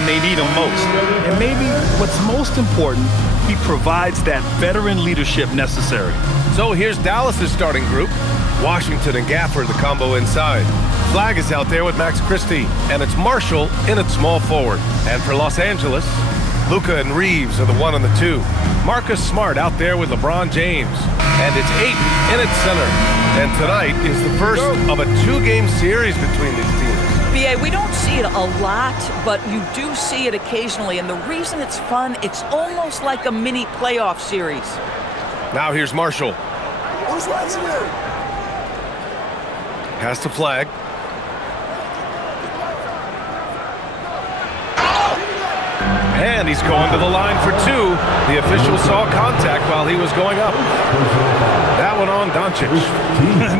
when they need him most. And maybe what's most important, he provides that veteran leadership necessary. So here's Dallas' starting group. Washington and Gafford, the combo inside. Flag is out there with Max Christie, and it's Marshall in at small forward. And for Los Angeles, Luka and Reeves are the 1 and the 2. Marcus Smart out there with LeBron James. And it's Ayton in at center. And tonight is the first of a 2-game series between these teams. BA, we don't see it a lot, but you do see it occasionally. And the reason it's fun, it's almost like a mini playoff series. Now here's Marshall. Who's watching it? Has to flag. And he's going to the line for 2. The official saw contact while he was going up. That one on Doncic.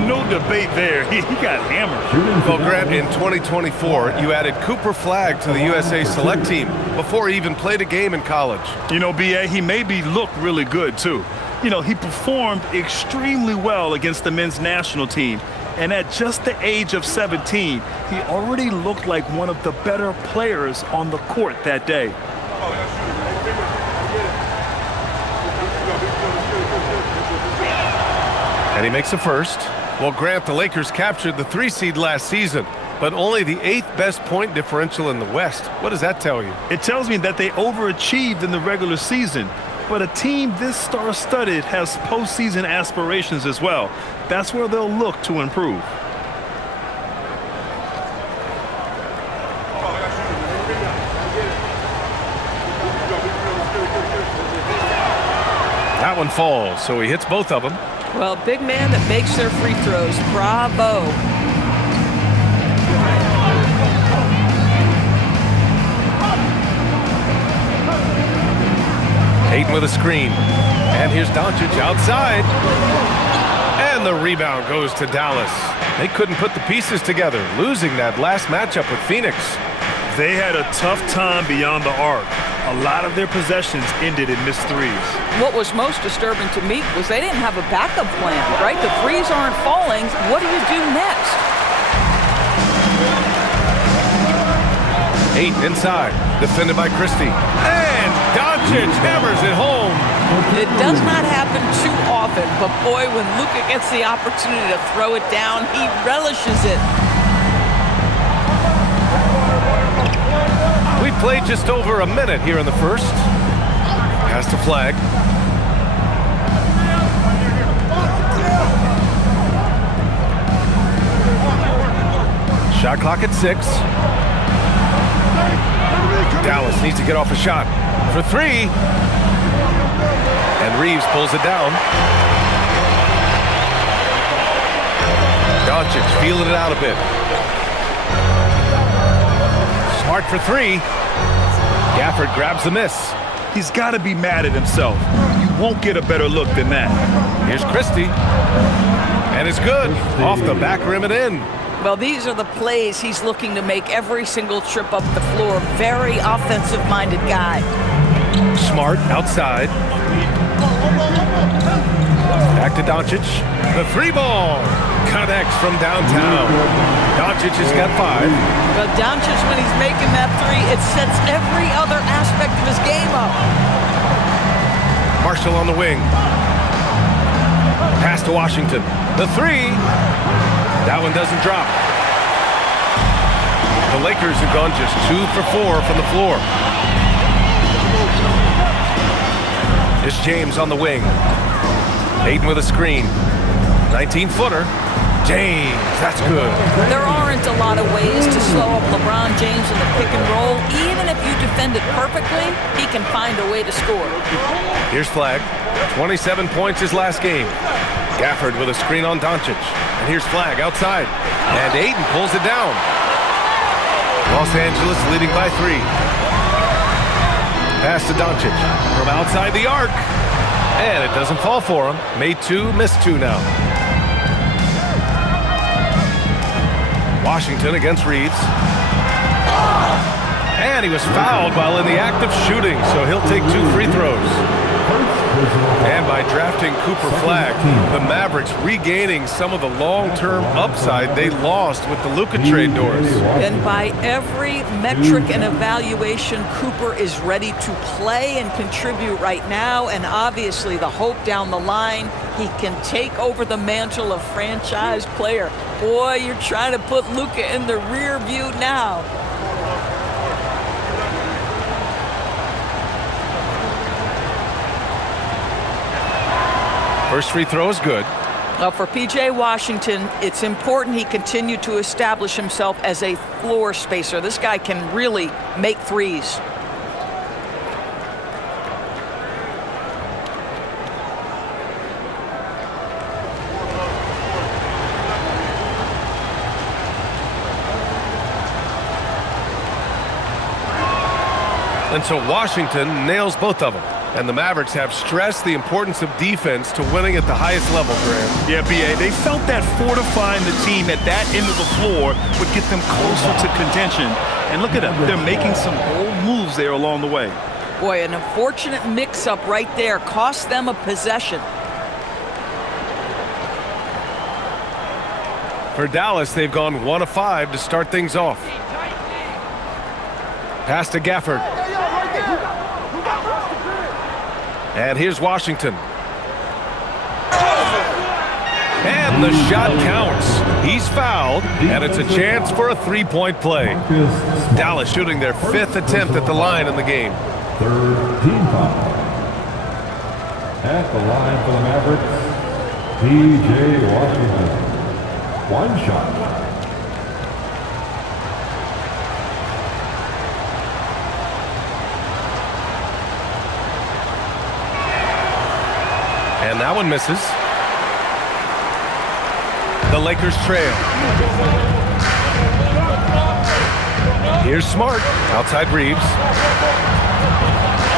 No debate there. He got hammered. Well, Grant, in 2024, you added Cooper Flagg to the USA Select team before he even played a game in college. You know, BA, he maybe looked really good, too. You know, he performed extremely well against the men's national team. And at just the age of 17, he already looked like one of the better players on the court that day. And he makes a first. Well, Grant, the Lakers captured the 3 seed last season, but only the 8th best point differential in the West. What does that tell you? It tells me that they overachieved in the regular season. But a team this star-studded has postseason aspirations as well. That's where they'll look to improve. That one falls, so he hits both of them. Well, big man that makes their free throws. Bravo. Ayton with a screen. And here's Doncic outside. And the rebound goes to Dallas. They couldn't put the pieces together, losing that last matchup with Phoenix. They had a tough time beyond the arc. A lot of their possessions ended in missed threes. What was most disturbing to me was they didn't have a backup plan, right? The threes aren't falling. What do you do next? Ayton inside, defended by Christie. And Doncic hammers it home. It does not happen too often, but boy, when Luka gets the opportunity to throw it down, he relishes it. We played just over a minute here in the first. Pass to Flag. Shot clock at 6. Dallas needs to get off a shot for 3. And Reeves pulls it down. Doncic feeling it out a bit. Smart for 3. Gafford grabs the miss. He's got to be mad at himself. You won't get a better look than that. Here's Christie. And it's good. Off the back rim and in. Well, these are the plays he's looking to make every single trip up the floor. Very offensive-minded guy. Smart outside. Back to Doncic. The 3-ball connects from downtown. Doncic has got 5. But Doncic, when he's making that 3, it sets every other aspect of his game up. Marshall on the wing. Pass to Washington. The 3. That one doesn't drop. The Lakers have gone just 2 for 4 from the floor. It's James on the wing. Ayton with a screen. 19-footer. James, that's good. There aren't a lot of ways to slow up LeBron James in the pick and roll. Even if you defend it perfectly, he can find a way to score. Here's Flag. 27 points his last game. Gafford with a screen on Doncic. And here's Flag outside. And Ayton pulls it down. Los Angeles leading by 3. Pass to Doncic from outside the arc. And it doesn't fall for him. Made 2, missed 2 now. Washington against Reeves. And he was fouled while in the act of shooting, so he'll take 2 free throws. And by by drafting Cooper Flag. The Mavericks regaining some of the long-term upside they lost with the Luka trade doors. And by every metric and evaluation, Cooper is ready to play and contribute right now. And obviously the hope down the line, he can take over the mantle of franchise player. Boy, you're trying to put Luka in the rear view now. First free throw is good. For P.J. Washington, it's important he continue to establish himself as a floor spacer. This guy can really make threes. And so Washington nails both of them. And the Mavericks have stressed the importance of defense to winning at the highest level, Grant. Yeah, B.A., they felt that fortifying the team at that end of the floor would get them closer to contention. And look at them. They're making some bold moves there along the way. Boy, an unfortunate mix-up right there cost them a possession. For Dallas, they've gone 1 of 5 to start things off. Pass to Gafford. And here's Washington. And the shot counts. He's fouled, and it's a chance for a three-point play. Dallas shooting their 5th attempt at the line in the game. 3rd team foul. At the line for the Mavericks, P.J. Washington. 1 shot. And that one misses. The Lakers trail. Here's Smart. Outside Reeves.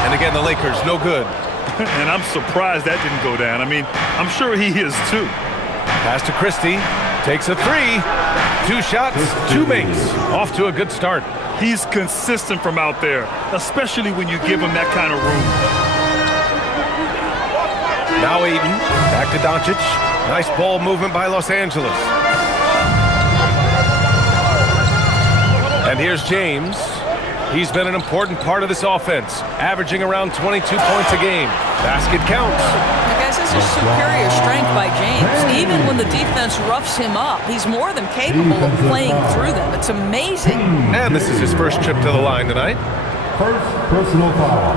And again, the Lakers, no good. And I'm surprised that didn't go down. I mean, I'm sure he is too. Pass to Christie. Takes a 3. 2 shots, 2 makes. Off to a good start. He's consistent from out there, especially when you give him that kind of room. Now Aiden, back to Doncic. Nice ball movement by Los Angeles. And here's James. He's been an important part of this offense, averaging around 22 points a game. Basket counts. Guys, this is superior strength by James. Even when the defense roughs him up, he's more than capable of playing through them. It's amazing. And this is his first trip to the line tonight. First personal foul.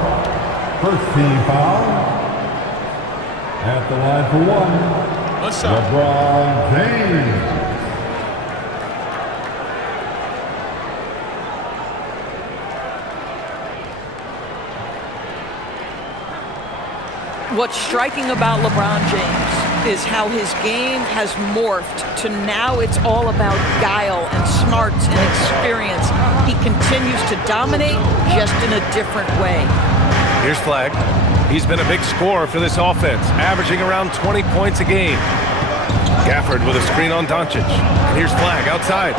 First team foul. At the line for 1, What's up? LeBron James. What's striking about LeBron James is how his game has morphed to now it's all about guile and smarts and experience. He continues to dominate just in a different way. Here's Flag. He's been a big scorer for this offense, averaging around 20 points a game. Gafford with a screen on Doncic. And here's Flag outside.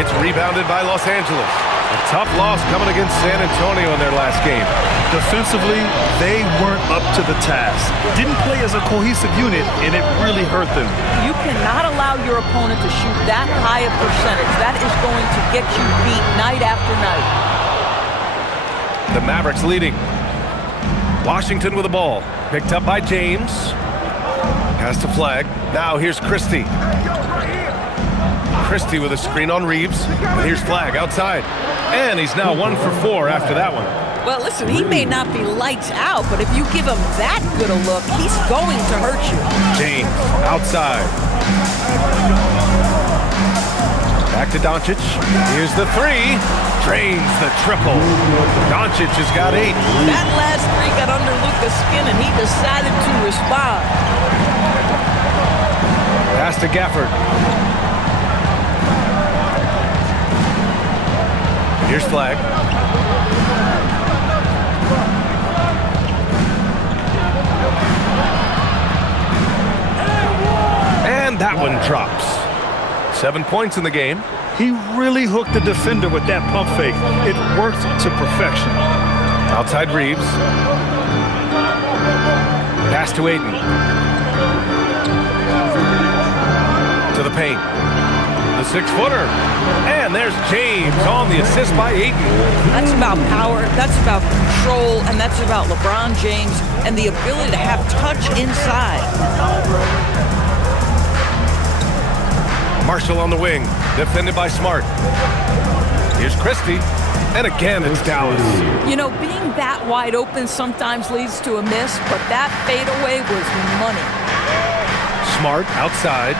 It's rebounded by Los Angeles. A tough loss coming against San Antonio in their last game. Defensively, they weren't up to the task. Didn't play as a cohesive unit, and it really hurt them. You cannot allow your opponent to shoot that high a percentage. That is going to get you beat night after night. The Mavericks leading. Washington with the ball. Picked up by James. Pass to Flag. Now here's Christie. Christie with a screen on Reeves. And here's Flag outside. And he's now 1 for 4 after that one. Well, listen, he may not be lights out, but if you give him that good a look, he's going to hurt you. James outside. Back to Doncic. Here's the 3. Drains the triple. Doncic has got 8. That last 3 got under Luka's skin, and he decided to respond. Pass to Gafford. Here's Flag. And that one drops. 7 points in the game. He really hooked the defender with that pump fake. It worked to perfection. Outside Reeves. Pass Pass to Ayton. To the paint. The 6-footer. And there's James on the assist by Ayton. That's about power, that's about control, and that's about LeBron James and the ability to have touch inside. Marshall on the wing, defended by Smart. Here's Christie, and again it's Dallas. You know, being that wide open sometimes leads to a miss, but that fadeaway was money. Smart outside.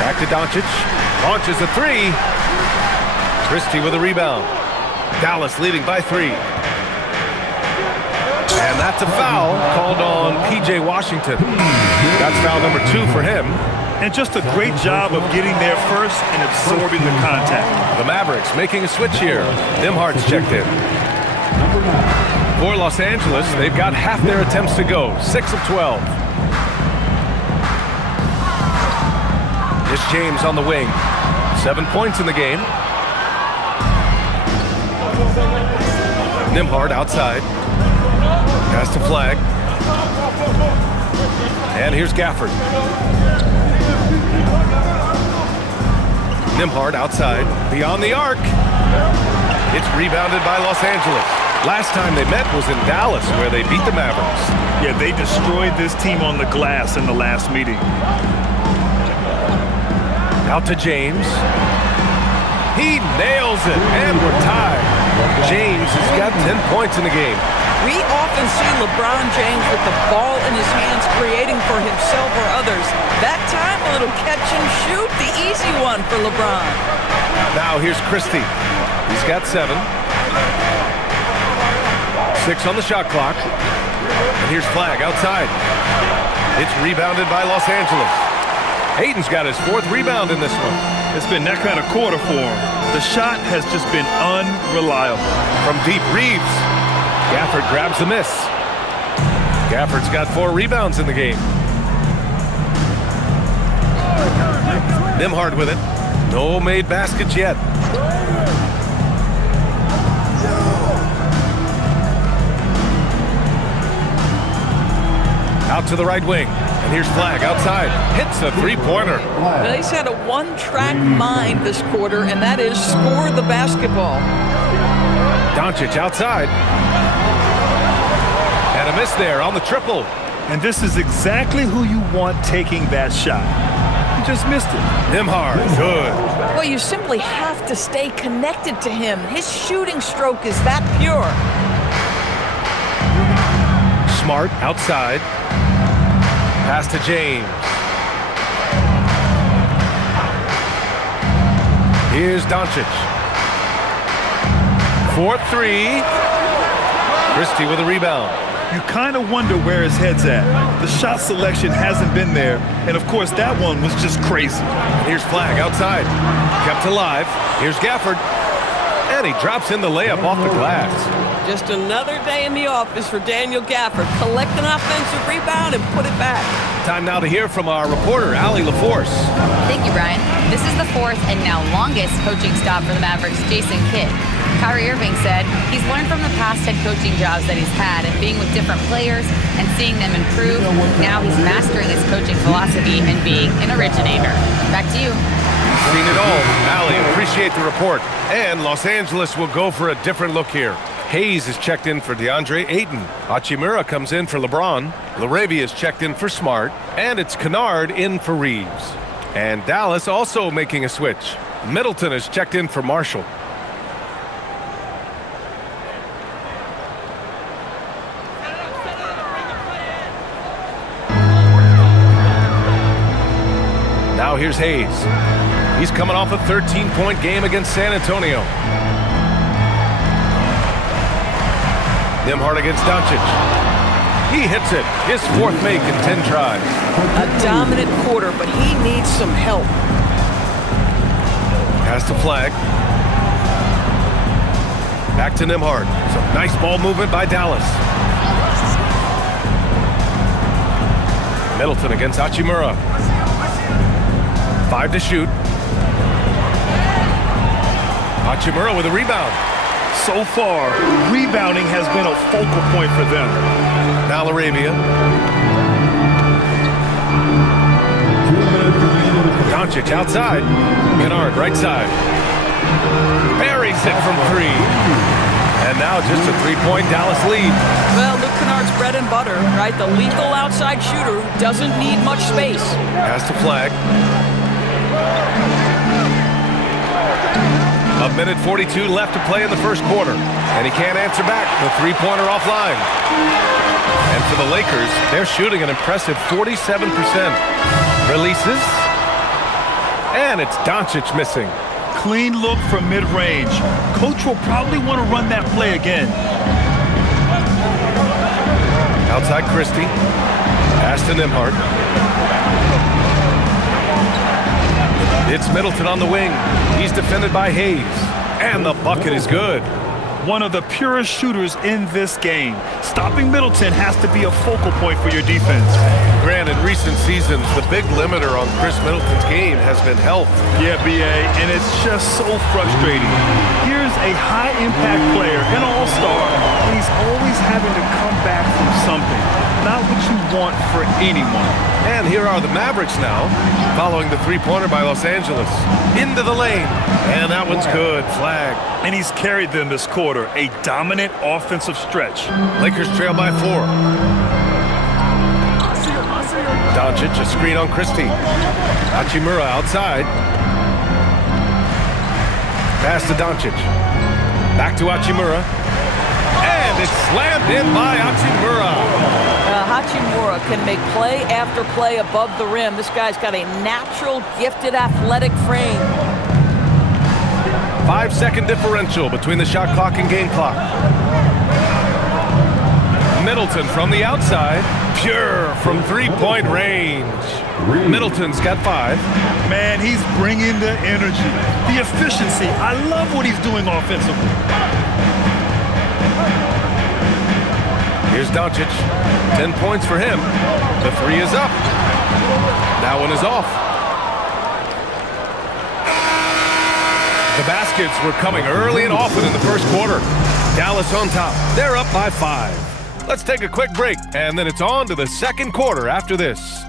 Back to Doncic. Launches a three. Christie with a rebound. Dallas leading by 3. And that's a foul called on P.J. Washington. That's foul number 2 for him. And just a great job of getting there first and absorbing the contact. The Mavericks making a switch here. Nembhard's checked in. For Los Angeles, they've got half their attempts to go. 6 of 12. Here's James on the wing. 7 points in the game. Nembhard outside. Pass to Flag. And here's Gafford. Nembhard outside. Beyond the arc. It's rebounded by Los Angeles. Last time they met was in Dallas, where they beat the Mavericks. Yeah, they destroyed this team on the glass in the last meeting. Out to James. He nails it, and we're tied. James has got 10 points in the game. We often see LeBron James with the ball in his hands creating for himself or others. That time, a little catch and shoot, the easy one for LeBron. Now here's Christie. He's got 7. 6 on the shot clock. And here's Flag outside. It's rebounded by Los Angeles. Ayton's got his 4th rebound in this one. It's been that kind of quarter for him. The shot has just been unreliable. From deep, Reeves. Gafford grabs the miss. Gafford's got 4 rebounds in the game. Nembhard with it. No made baskets yet. Out to the right wing. And here's Flag outside. Hits a 3-pointer. But he's had a one-track mind this quarter, and that is score the basketball. Doncic outside. And a miss there on the triple. And this is exactly who you want taking that shot. He just missed it. Nembhard, good. Well, you simply have to stay connected to him. His shooting stroke is that pure. Smart outside. Pass to James. Here's Doncic. 4-3. Christie with a rebound. You kind of wonder where his head's at. The shot selection hasn't been there. And, of course, that one was just crazy. And here's Flag outside. Kept alive. Here's Gafford. And he drops in the layup off the glass. Just another day in the office for Daniel Gafford. Collect an offensive rebound and put it back. Time now to hear from our reporter, Allie LaForce. Thank you, Brian. This is the 4th and now longest coaching stop for the Mavericks' Jason Kidd. Kyrie Irving said he's learned from the past head coaching jobs that he's had and being with different players and seeing them improve. Now he's mastering his coaching philosophy and being an originator. Back to you. Seen it all. Allie, appreciate the report. And Los Angeles will go for a different look here. Hayes is checked in for DeAndre Ayton. Hachimura comes in for LeBron. LaRavia is checked in for Smart. And it's Kennard in for Reeves. And Dallas also making a switch. Middleton is checked in for Marshall. Now here's Hayes. He's coming off a 13-point game against San Antonio. Nembhard against Doncic. He hits it. His 4th make in 10 tries. A dominant quarter, but he needs some help. Pass to Flag. Back to Nembhard. Some nice ball movement by Dallas. Middleton against Hachimura. 5 to shoot. Hachimura with a rebound. So far, rebounding has been a focal point for them. Now Arabia. Doncic outside. Kennard right side. Buries it from 3. And now just a 3-point Dallas lead. Well, Luke Kennard's bread and butter, right? The lethal outside shooter who doesn't need much space. Has to flag. A minute 42 left to play in the first quarter. And he can't answer back. The three-pointer offline. And for the Lakers, they're shooting an impressive 47%. Releases. And it's Doncic missing. Clean look from mid-range. Coach will probably want to run that play again. Outside Christie. Pass to Nembhard. It's Middleton on the wing. He's defended by Hayes. And the bucket is good. One of the purest shooters in this game. Stopping Middleton has to be a focal point for your defense. Grant, in recent seasons, the big limiter on Chris Middleton's game has been health. Yeah, BA, and it's just so frustrating. Here's a high-impact player, an all-star, and he's always having to come back from something. Not what you want for anyone. And here are the Mavericks now, following the three-pointer by Los Angeles. Into the lane, and that one's good. Flag. And he's carried them this quarter, a dominant offensive stretch. Lakers trail by 4. Doncic, a screen on Christie. Hachimura outside. Pass to Doncic. Back to Hachimura. And it's slammed in by Hachimura. Hachimura can make play after play above the rim. This guy's got a natural, gifted, athletic frame. 5-second differential between the shot clock and game clock. Middleton from the outside. Pure from three-point range. Middleton's got 5. Man, he's bringing the energy, the efficiency. I love what he's doing offensively. Here's Doncic. 10 points for him. The 3 is up. That one is off. The baskets were coming early and often in the first quarter. Dallas on top. They're up by 5. Let's take a quick break, and then it's on to the second quarter after this.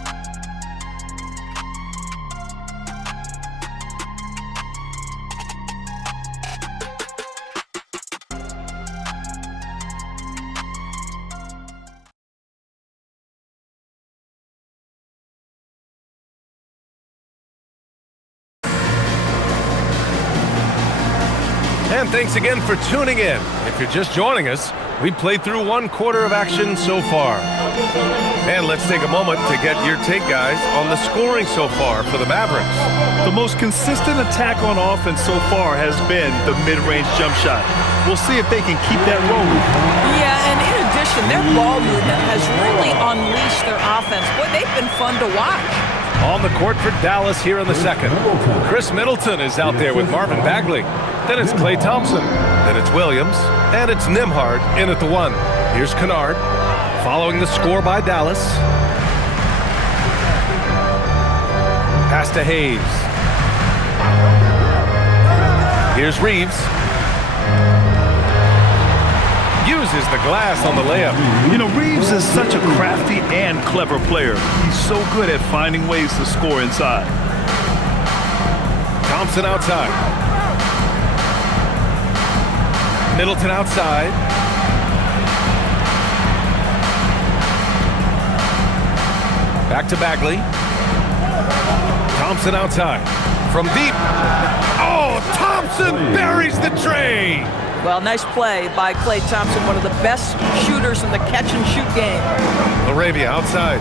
And thanks again for tuning in. If you're just joining us, we played through one quarter of action so far. And let's take a moment to get your take, guys, on the scoring so far for the Mavericks. The most consistent attack on offense so far has been the mid-range jump shot. We'll see if they can keep that rolling. Yeah, and in addition, their ball movement has really unleashed their offense. Boy, they've been fun to watch. On the court for Dallas here in the second. Chris Middleton is out there with Marvin Bagley. Then it's Klay Thompson. Then it's Williams. And it's Nembhard in at the 1. Here's Kennard. Following the score by Dallas. Pass to Hayes. Here's Reeves. Uses the glass on the layup. You know, Reeves is such a crafty and clever player. He's so good at finding ways to score inside. Thompson outside. Middleton outside. Back to Bagley. Thompson outside. From deep. Oh, Thompson buries the tray. Well, nice play by Klay Thompson, one of the best shooters in the catch-and-shoot game. Arabia outside.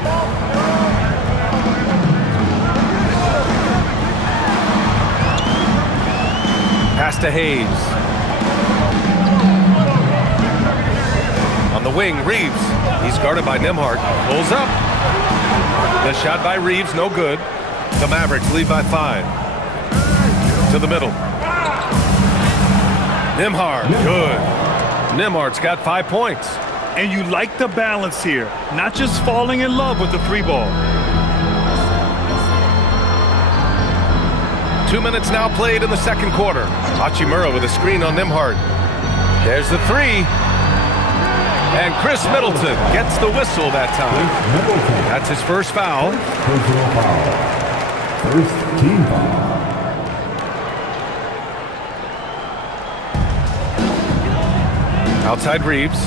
Pass to Hayes. On the wing, Reeves. He's guarded by Nembhard. Pulls up. The shot by Reeves, no good. The Mavericks lead by 5. To the middle. Nembhard, good. Nembhard's got 5 points. And you like the balance here, not just falling in love with the 3 ball. 2 minutes now played in the second quarter. Hachimura with a screen on Nembhard. There's the three. And Chris Middleton gets the whistle that time. Middleton. That's his first foul. Personal foul. First team foul. Outside Reeves.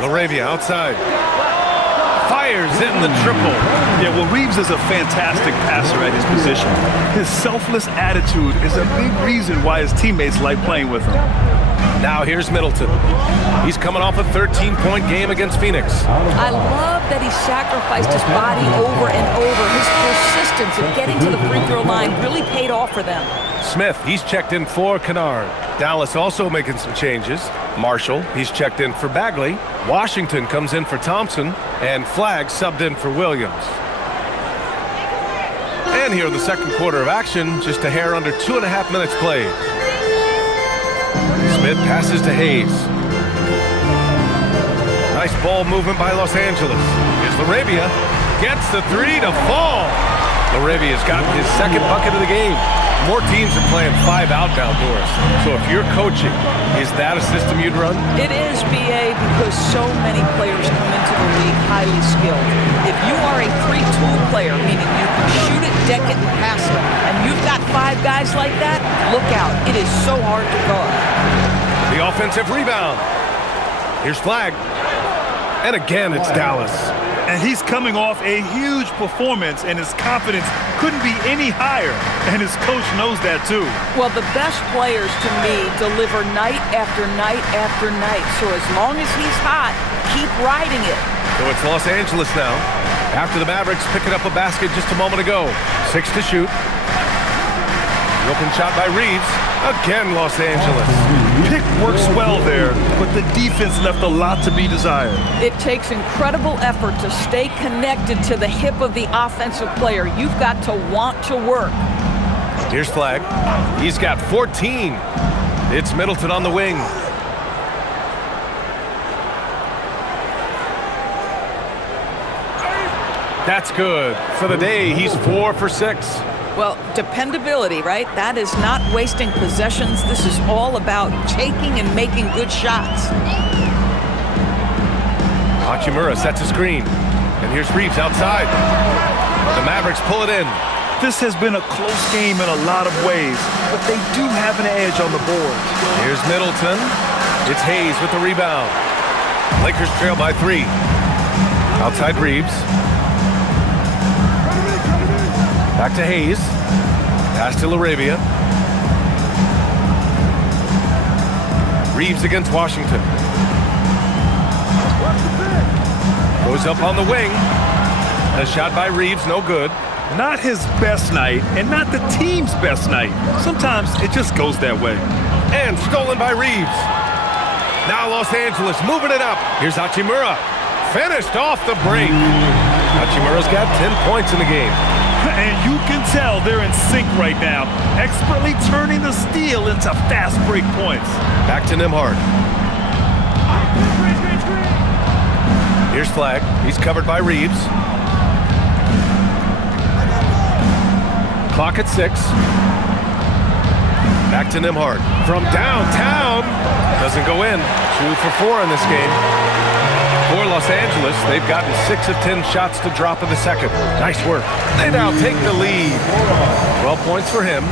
Laravia outside. Fires in the triple. Yeah, well, Reeves is a fantastic passer at his position. His selfless attitude is a big reason why his teammates like playing with him. Now here's Middleton. He's coming off a 13-point game against Phoenix. I love that he sacrificed his body over and over. His persistence in getting to the free throw line really paid off for them. Smith, he's checked in for Kennard. Dallas also making some changes. Marshall, he's checked in for Bagley. Washington comes in for Thompson. And Flagg subbed in for Williams. And here in the second quarter of action, just a hair under 2.5 minutes played. Smith passes to Hayes. Nice ball movement by Los Angeles. Here's Laravia. Gets the three to fall. Laravia's gotten his second bucket of the game. More teams are playing 5 out now, Doris. So if you're coaching, is that a system you'd run? It is, BA, because so many players come into the league highly skilled. If you are a three-tool player, meaning you can shoot it, deck it, and pass it, and you've got 5 guys like that, look out. It is so hard to guard. The offensive rebound. Here's Flagg. And again, it's Dallas. And he's coming off a huge performance, and his confidence couldn't be any higher. And his coach knows that, too. Well, the best players, to me, deliver night after night after night. So as long as he's hot, keep riding it. So it's Los Angeles now. After the Mavericks picking up a basket just a moment ago. 6 to shoot. The open shot by Reeves. Again, Los Angeles. Pick works well there, but the defense left a lot to be desired. It takes incredible effort to stay connected to the hip of the offensive player. You've got to want to work. Here's Flagg. He's got 14. It's Middleton on the wing. That's good. For the day, he's 4 for 6. Well, dependability, right? That is not wasting possessions. This is all about taking and making good shots. Hachimura sets a screen. And here's Reeves outside. The Mavericks pull it in. This has been a close game in a lot of ways, but they do have an edge on the board. Here's Middleton. It's Hayes with the rebound. Lakers trail by 3. Outside Reeves. Back to Hayes. Pass to Laravia. Reeves against Washington. Goes up on the wing. A shot by Reeves, no good. Not his best night, and not the team's best night. Sometimes it just goes that way. And stolen by Reeves. Now Los Angeles moving it up. Here's Hachimura. Finished off the break. Hachimura's got 10 points in the game. And you can tell they're in sync right now, expertly turning the steal into fast break points. Back to Nembhard. Here's Flagg. He's covered by Reeves. Clock at 6. Back to Nembhard. From downtown. Doesn't go in. 2 for 4 in this game. For Los Angeles, they've gotten 6 of 10 shots to drop in the second. Nice work. They now take the lead. 12 points for him.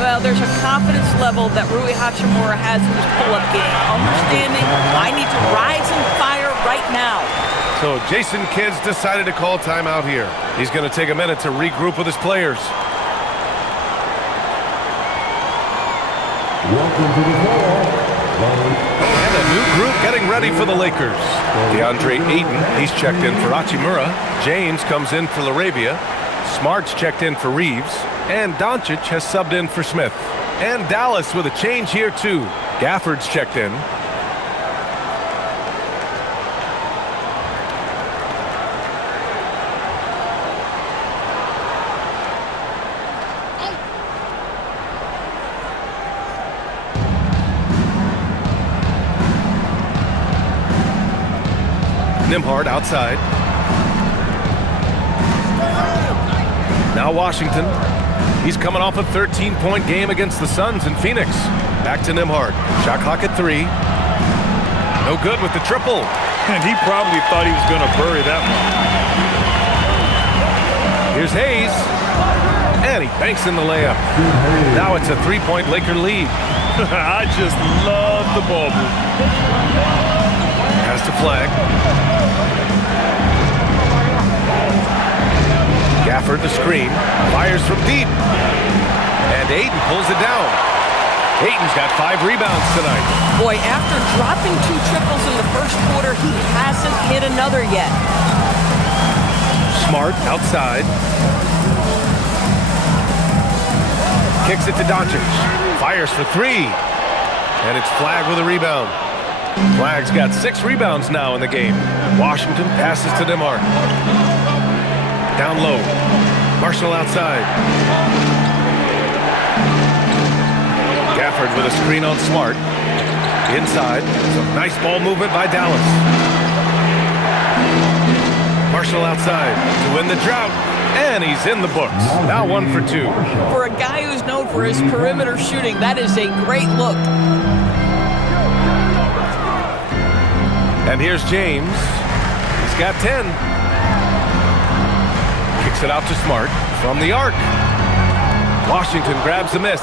Well, there's a confidence level that Rui Hachimura has in his pull-up game. Understanding, I need to rise and fire right now. So Jason Kidd's decided to call timeout here. He's going to take a minute to regroup with his players. Welcome to the floor. And a new group getting ready for the Lakers. DeAndre Ayton, he's checked in for Hachimura. James comes in for Laravia. Smart's checked in for Reeves. And Doncic has subbed in for Smith. And Dallas with a change here too. Gafford's checked in. Nembhard outside. Now Washington. He's coming off a 13-point game against the Suns in Phoenix. Back to Nembhard. Shot clock at 3. No good with the triple. And he probably thought he was going to bury that one. Here's Hayes. And he banks in the layup. Now it's a 3-point Laker lead. I just love the ball move. Has to flag. Gafford the screen. Fires from deep. And Ayton pulls it down. Ayton's got 5 rebounds tonight. Boy, after dropping 2 triples in the first quarter, he hasn't hit another yet. Smart outside. Kicks it to Doncic. Fires for 3. And it's Flag with a rebound. Flag's got 6 rebounds now in the game. Washington passes to Nembhard. Down low. Marshall outside. Gafford with a screen on Smart. Inside. Some nice ball movement by Dallas. Marshall outside to win the drought. And he's in the books. Now 1 for 2. For a guy who's known for his perimeter shooting, that is a great look. And here's James. He's got 10. Kicks it out to Smart from the arc. Washington grabs the miss.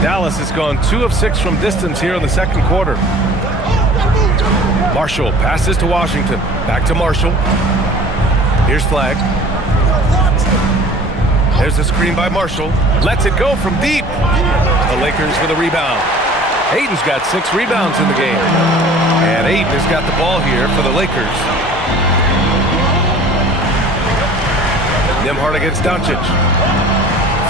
Dallas has gone 2 of 6 from distance here in the second quarter. Marshall passes to Washington. Back to Marshall. Here's Flag. There's a screen by Marshall. Lets it go from deep. The Lakers with a rebound. Ayton's got 6 rebounds in the game. And Ayton has got the ball here for the Lakers. Nembhard against Doncic.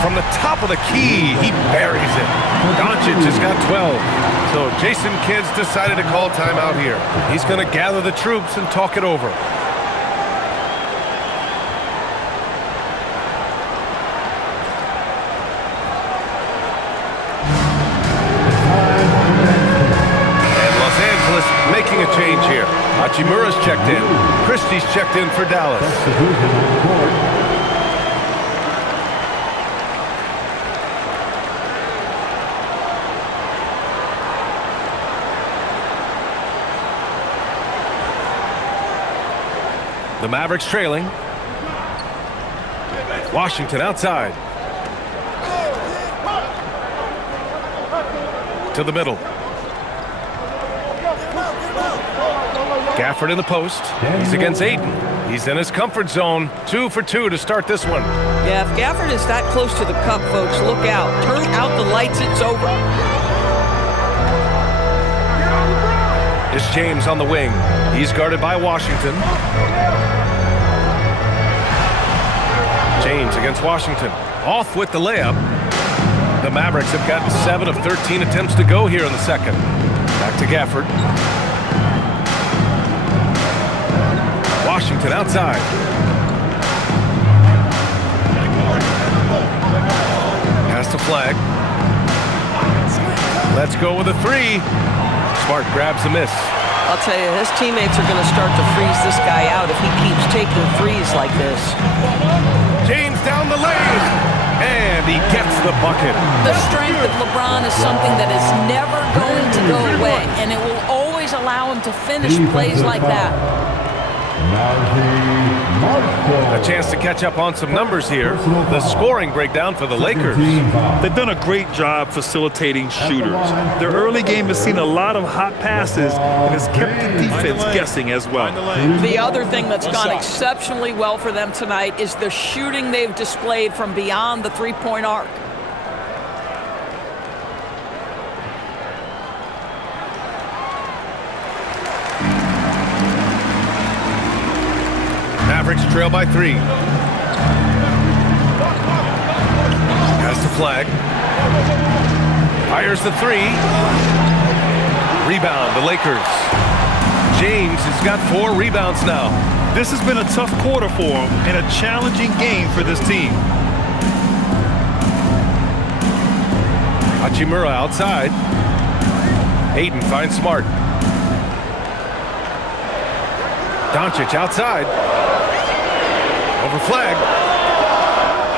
From the top of the key, he buries it. Doncic has got 12. So Jason Kidd's decided to call timeout here. He's going to gather the troops and talk it over. Making a change here. Hachimura's checked in. Christie's checked in for Dallas. The Mavericks trailing. Washington outside. To the middle. Gafford in the post. He's against Ayton. He's in his comfort zone. 2 for 2 to start this one. Yeah, if Gafford is that close to the cup, folks, look out. Turn out the lights, it's over. It's James on the wing. He's guarded by Washington. James against Washington. Off with the layup. The Mavericks have gotten 7 of 13 attempts to go here in the second. Back to Gafford. Washington outside. Pass to Flag. Let's go with a 3. Smart grabs a miss. I'll tell you, his teammates are going to start to freeze this guy out if he keeps taking threes like this. James down the lane. And he gets the bucket. The strength of LeBron is something that is never going to go away, and it will always allow him to finish plays like that. A chance to catch up on some numbers here. The scoring breakdown for the Lakers. They've done a great job facilitating shooters. Their early game has seen a lot of hot passes and has kept the defense guessing as well. The other thing that's gone exceptionally well for them tonight is the shooting they've displayed from beyond the three-point arc. Mavericks trail by 3. Has to Flag. Fires the 3. Rebound, the Lakers. James has got 4 rebounds now. This has been a tough quarter for him and a challenging game for this team. Hachimura outside. Ayton finds Smart. Doncic outside. Over Flag.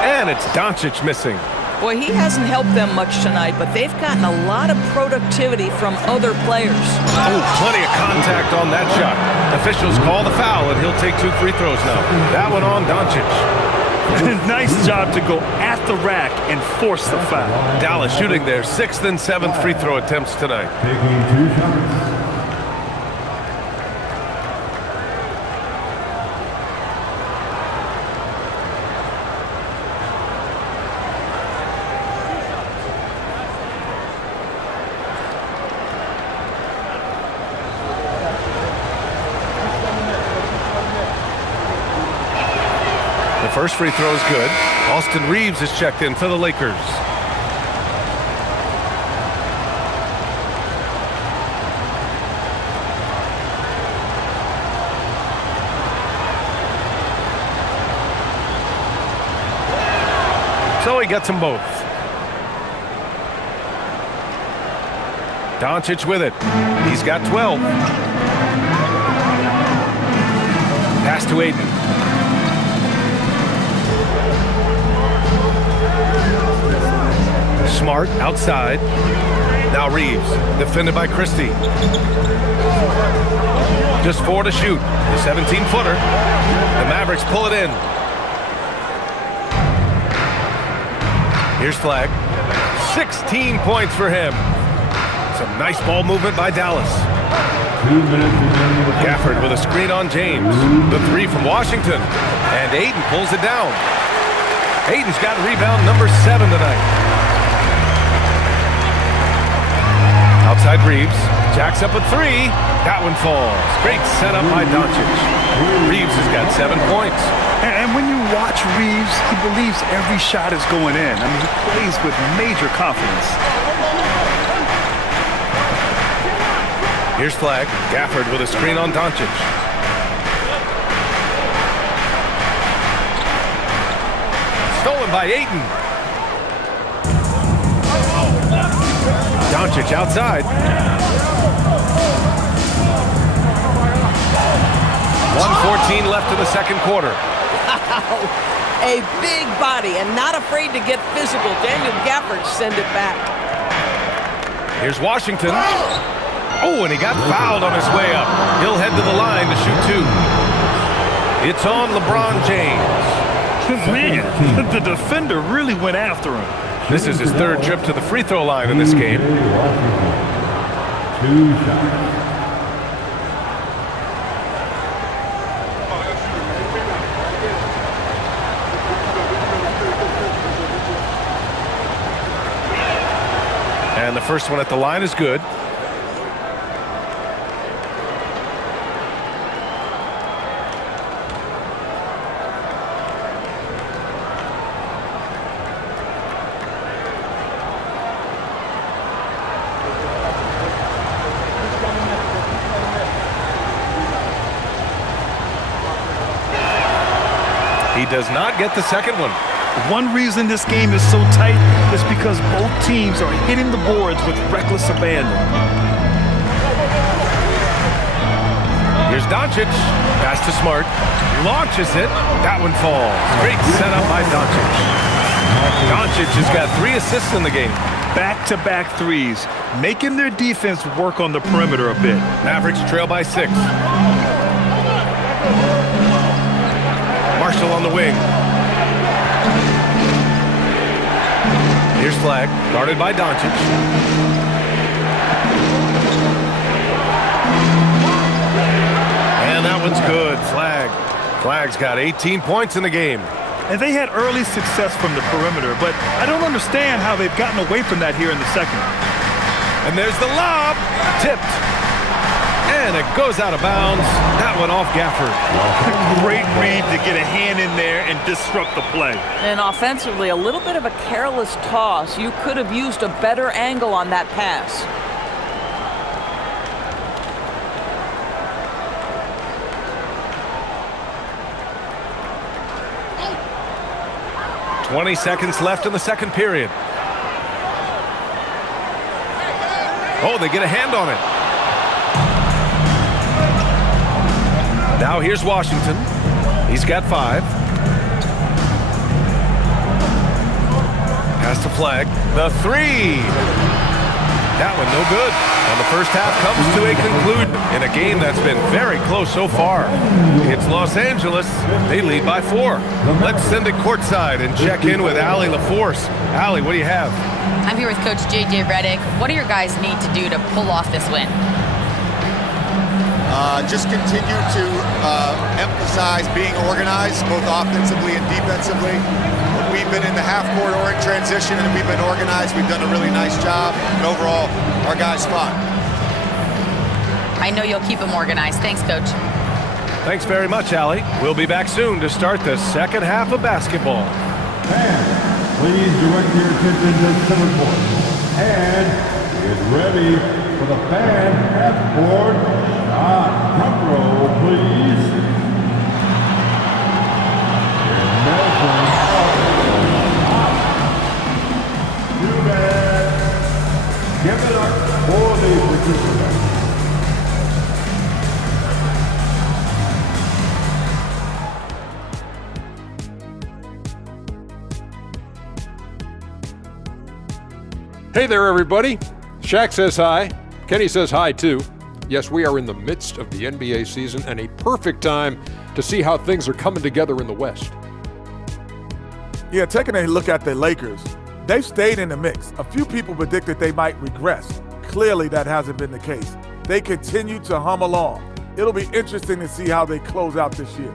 And it's Doncic missing. Boy, he hasn't helped them much tonight, but they've gotten a lot of productivity from other players. Oh, plenty of contact on that shot. Officials call the foul, and he'll take 2 free throws now. That one on Doncic. Nice job to go at the rack and force the foul. Dallas shooting their 6th and 7th free throw attempts tonight. Taking 2 shots. First free throw is good. Austin Reeves is checked in for the Lakers. So he gets them both. Doncic with it. He's got 12. Pass to Aiden. Smart outside. Now Reeves, defended by Christie. Just 4 to shoot. The 17-footer. The Mavericks pull it in. Here's Flag. 16 points for him. Some nice ball movement by Dallas. 2 minutes remaining. Gafford with a screen on James. The 3 from Washington. And Aiden pulls it down. Aiden's got rebound number 7 tonight. Outside Reeves, jacks up a 3. That one falls. Great setup by Doncic. Reeves has got 7 points. And when you watch Reeves, he believes every shot is going in. I mean, he plays with major confidence. Here's Flag. Gafford with a screen on Doncic. Stolen by Ayton. Doncic outside. 1:14 left in the second quarter. Wow. A big body and not afraid to get physical. Daniel Gafford send it back. Here's Washington. Oh, and he got fouled on his way up. He'll head to the line to shoot 2. It's on LeBron James. Man, the defender really went after him. This is his 3rd trip to the free throw line in this game. 2 shots. And the first one at the line is good. He does not get the second one. One reason this game is so tight is because both teams are hitting the boards with reckless abandon. Here's Doncic. Pass to Smart. Launches it. That one falls. Great setup by Doncic. Doncic has got 3 assists in the game. Back-to-back threes, making their defense work on the perimeter a bit. Mavericks trail by 6. Marshall on the wing. Here's Flag, guarded by Doncic. And that one's good. Flag's got 18 points in the game. And they had early success from the perimeter, but I don't understand how they've gotten away from that here in the second. And there's the lob. Tipped. And it goes out of bounds. That one off Gafford. Great read to get a hand in there and disrupt the play. And offensively, a little bit of a careless toss. You could have used a better angle on that pass. Hey. 20 seconds left in the second period. Oh, they get a hand on it. Now here's Washington. He's got 5. a flag. The three. That one no good. And the first half comes to a conclusion in a game that's been very close so far. It's Los Angeles. They lead by 4. Let's send it courtside and check in with Allie LaForce. Allie, what do you have? I'm here with Coach J.J. Redick. What do your guys need to do to pull off this win? Just continue to emphasize being organized, both offensively and defensively. We've been in the half-court or in transition, and we've been organized. We've done a really nice job, and overall, our guys fought. I know you'll keep them organized. Thanks, Coach. Thanks very much, Allie. We'll be back soon to start the second half of basketball. Fans, please direct your attention to center court. And get ready for the fan half-court shot. Drum roll, please. Give it up for the participants. Hey there, everybody. Shaq says hi. Kenny says hi, too. Yes, we are in the midst of the NBA season and a perfect time to see how things are coming together in the West. Yeah, taking a look at the Lakers, they've stayed in the mix. A few people predicted they might regress. Clearly, that hasn't been the case. They continue to hum along. It'll be interesting to see how they close out this year.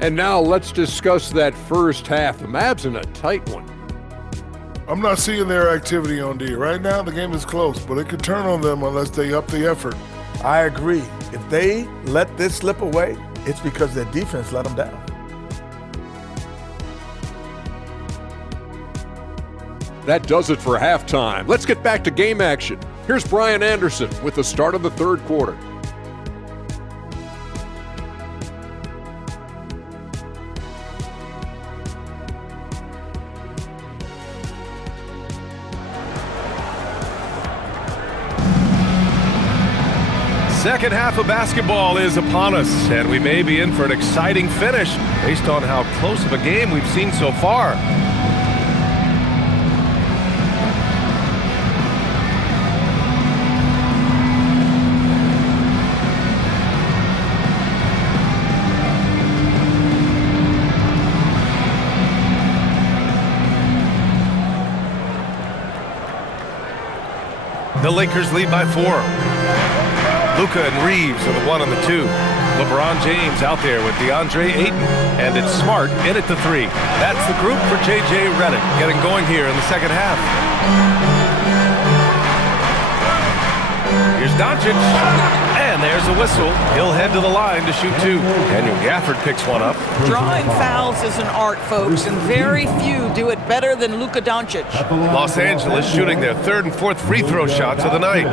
And now let's discuss that first half. The Mavs in a tight one. I'm not seeing their activity on D. Right now, the game is close, but it could turn on them unless they up the effort. I agree. If they let this slip away, it's because their defense let them down. That does it for halftime. Let's get back to game action. Here's Brian Anderson with the start of the third quarter. Second half of basketball is upon us, and we may be in for an exciting finish based on how close of a game we've seen so far. The Lakers lead by 4. Luka and Reeves are the 1 and the 2. LeBron James out there with DeAndre Ayton. And it's Smart in at the 3. That's the group for J.J. Redick getting going here in the second half. Here's Doncic. And there's the whistle. He'll head to the line to shoot 2. Daniel Gafford picks one up. Drawing fouls is an art, folks, and very few do it better than Luka Doncic. Los Angeles shooting their 3rd and 4th free throw shots of the night.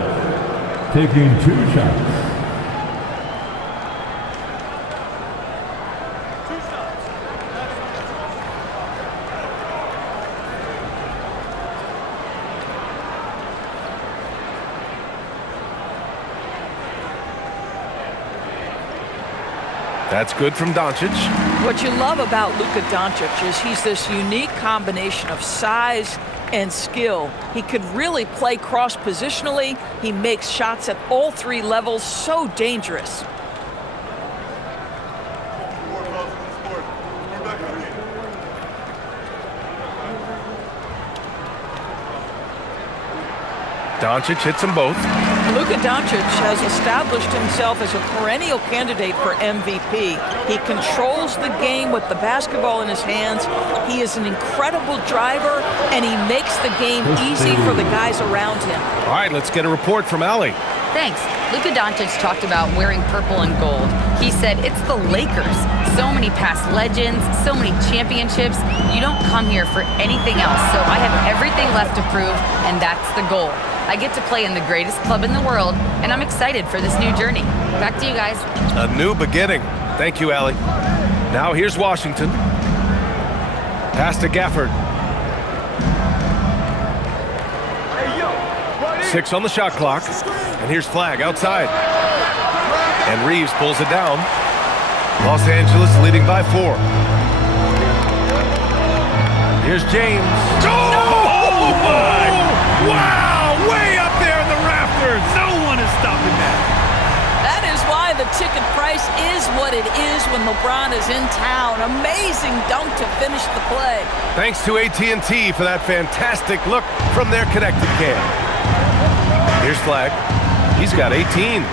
Taking 2 shots. That's good from Doncic. What you love about Luka Doncic is he's this unique combination of size and skill. He could really play cross-positionally. He makes shots at all 3 levels, so dangerous. Doncic hits them both. Luka Doncic has established himself as a perennial candidate for MVP. He controls the game with the basketball in his hands. He is an incredible driver, and he makes the game easy for the guys around him. All right, let's get a report from Allie. Thanks. Luka Doncic talked about wearing purple and gold. He said, it's the Lakers. So many past legends, so many championships. You don't come here for anything else. So I have everything left to prove, and that's the goal. I get to play in the greatest club in the world, and I'm excited for this new journey. Back to you guys. A new beginning. Thank you, Allie. Now here's Washington. Pass to Gafford. 6 on the shot clock. And here's Flag outside. And Reeves pulls it down. Los Angeles leading by 4. Here's James. Oh, my! Wow! Way up there in the rafters. No one is stopping that. That is why the ticket price is what it is when LeBron is in town. Amazing dunk to finish the play. Thanks to AT&T for that fantastic look from their connected cam. Here's Flag. He's got 18.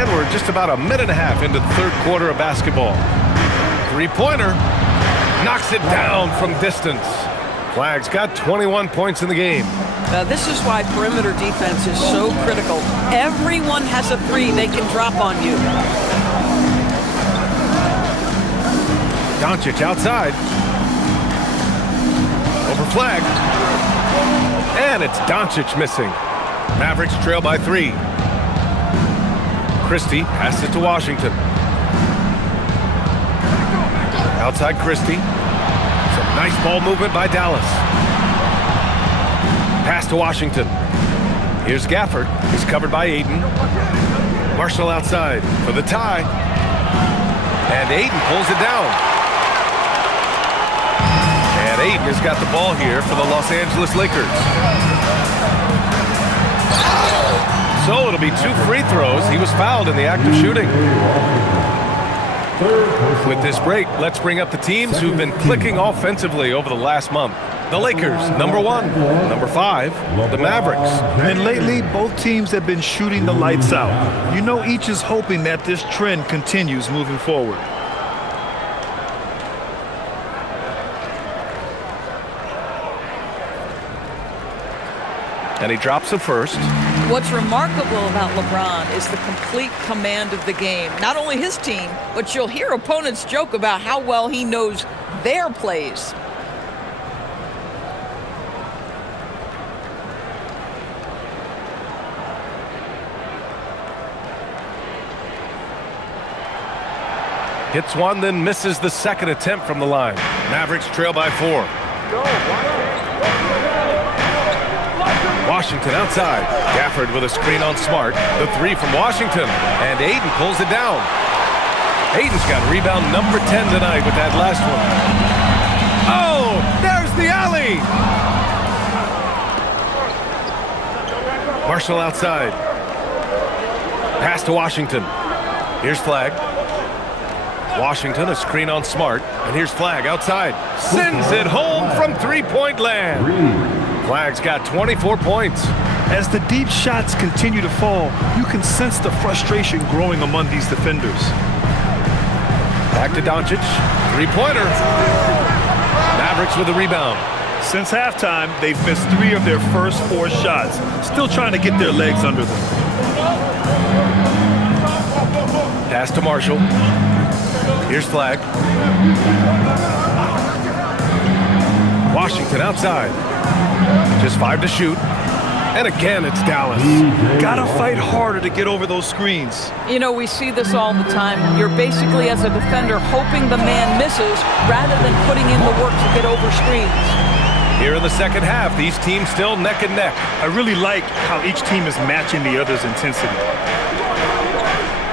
And we're just about a minute and a half into the third quarter of basketball. Three-pointer. Knocks it down from distance. Flag's got 21 points in the game. This is why perimeter defense is so critical. Everyone has a three they can drop on you. Doncic outside. Over Flag. And it's Doncic missing. Mavericks trail by 3. Christie passes it to Washington. Outside Christie. Some nice ball movement by Dallas. Pass to Washington. Here's Gafford. He's covered by Ayton. Marshall outside for the tie. And Ayton pulls it down. And Ayton has got the ball here for the Los Angeles Lakers. So it'll be 2 free throws. He was fouled in the act of shooting. With this break, let's bring up the teams who've been clicking offensively over the last month. The Lakers, number 1. Number 5, the Mavericks. And lately, both teams have been shooting the lights out. You know, each is hoping that this trend continues moving forward. And he drops it first. What's remarkable about LeBron is the complete command of the game. Not only his team, but you'll hear opponents joke about how well he knows their plays. Hits one, then misses the second attempt from the line. Mavericks trail by 4. Washington outside. Gafford with a screen on Smart. The 3 from Washington. And Ayton pulls it down. Ayton's got rebound number 10 tonight with that last one. Oh, there's the alley. Marshall outside. Pass to Washington. Here's Flag. Washington, a screen on Smart. And here's Flag outside. Sends it home from three-point land. Flag's got 24 points. As the deep shots continue to fall, you can sense the frustration growing among these defenders. Back to Doncic. Three-pointer. Mavericks with the rebound. Since halftime, they've missed 3 of their first 4 shots. Still trying to get their legs under them. Pass to Marshall. Here's Flag. Washington outside. Just 5 to shoot. And again, it's Dallas. Gotta fight harder to get over those screens. You know, we see this all the time. You're basically, as a defender, hoping the man misses rather than putting in the work to get over screens. Here in the second half, these teams still neck and neck. I really like how each team is matching the other's intensity.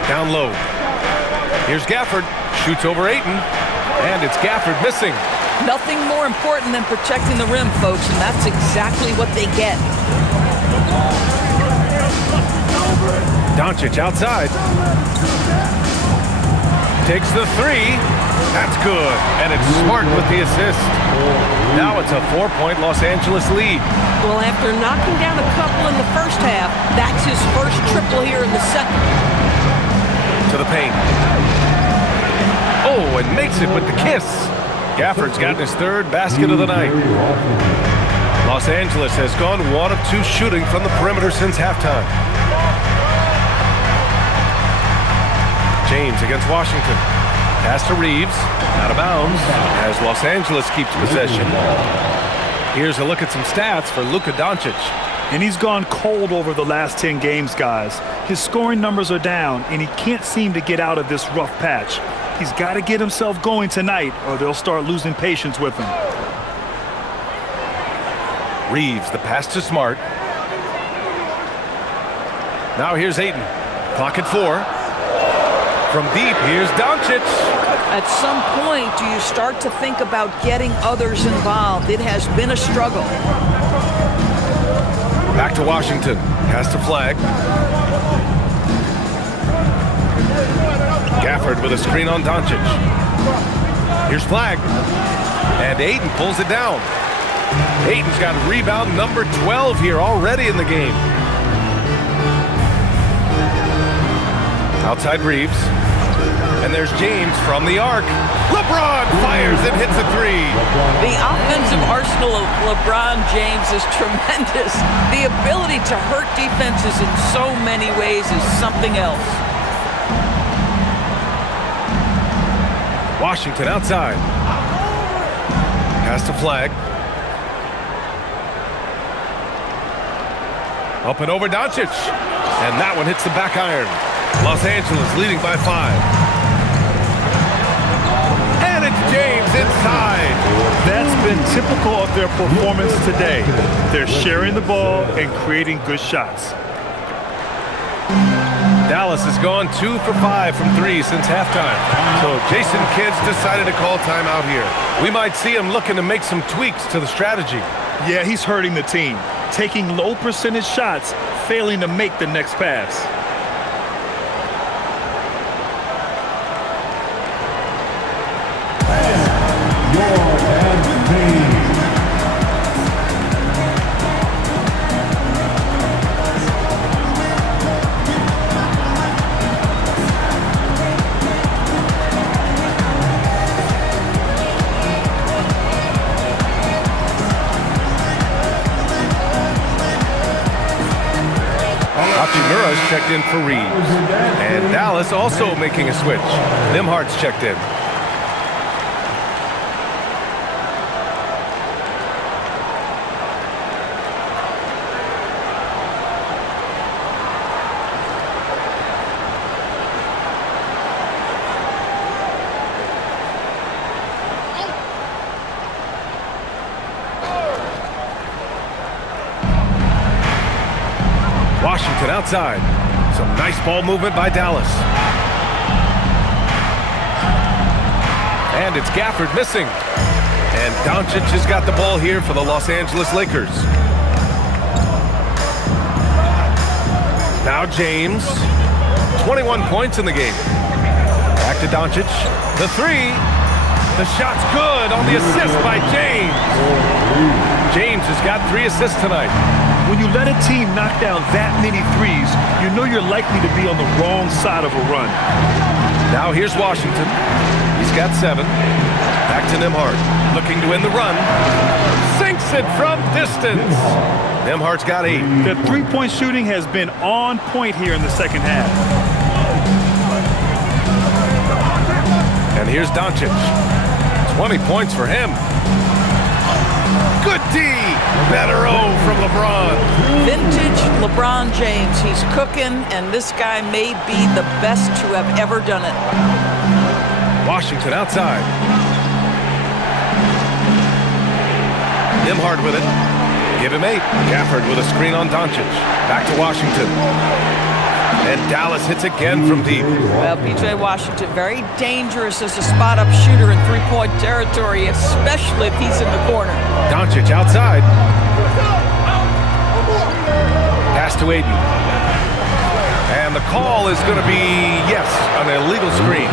Down low. Here's Gafford. Shoots over Ayton. And it's Gafford missing. Nothing more important than protecting the rim, folks, and that's exactly what they get. Doncic outside. Takes the 3. That's good. And it's Smart with the assist. Now it's a 4-point Los Angeles lead. Well, after knocking down a couple in the first half, that's his first triple here in the second. To the paint. Oh, and makes it with the kiss. Gafford's gotten his 3rd basket of the night. Los Angeles has gone 1 of 2 shooting from the perimeter since halftime. James against Washington. Pass to Reeves. Out of bounds as Los Angeles keeps possession. Here's a look at some stats for Luka Doncic. And he's gone cold over the last 10 games, guys. His scoring numbers are down, and he can't seem to get out of this rough patch. He's got to get himself going tonight, or they'll start losing patience with him. Reeves, the pass to Smart. Now here's Ayton. Clock at 4. From deep, here's Doncic. At some point, do you start to think about getting others involved? It has been a struggle. Back to Washington. Has to flag. Gafford with a screen on Doncic. Here's flag. And Ayton pulls it down. Ayton's got rebound number 12 here already in the game. Outside Reeves. And there's James from the arc. LeBron fires and hits a three. The offensive arsenal of LeBron James is tremendous. The ability to hurt defenses in so many ways is something else. Washington outside. Has to flag. Up and over Doncic. And that one hits the back iron. Los Angeles leading by 5. And it's James inside. That's been typical of their performance today. They're sharing the ball and creating good shots. Dallas has gone 2 for 5 from 3 since halftime. So Jason Kidd's decided to call timeout here. We might see him looking to make some tweaks to the strategy. Yeah, he's hurting the team. Taking low percentage shots, failing to make the next pass. Hachimura's checked in for Reeves. And Dallas also making a switch. Nimhart's checked in. Washington outside. Some nice ball movement by Dallas. And it's Gafford missing. And Doncic has got the ball here for the Los Angeles Lakers. Now James. 21 points in the game. Back to Doncic. The three. The shot's good on the assist by James. James has got 3 assists tonight. When you let a team knock down that many threes, you know you're likely to be on the wrong side of a run. Now here's Washington. He's got 7. Back to Nimhart. Looking to win the run. Sinks it from distance. Nimhart's got 8. The three-point shooting has been on point here in the second half. And here's Doncic. 20 points for him. Good D. Better O from LeBron. Vintage LeBron James. He's cooking, and this guy may be the best to have ever done it. Washington outside. Nimhart with it. Give him 8. Gafford with a screen on Doncic. Back to Washington. And Dallas hits again from deep. Well, P.J. Washington, very dangerous as a spot-up shooter in three-point territory, especially if he's in the corner. Doncic outside. Pass to Ayton. And the call is going to be, yes, an illegal screen.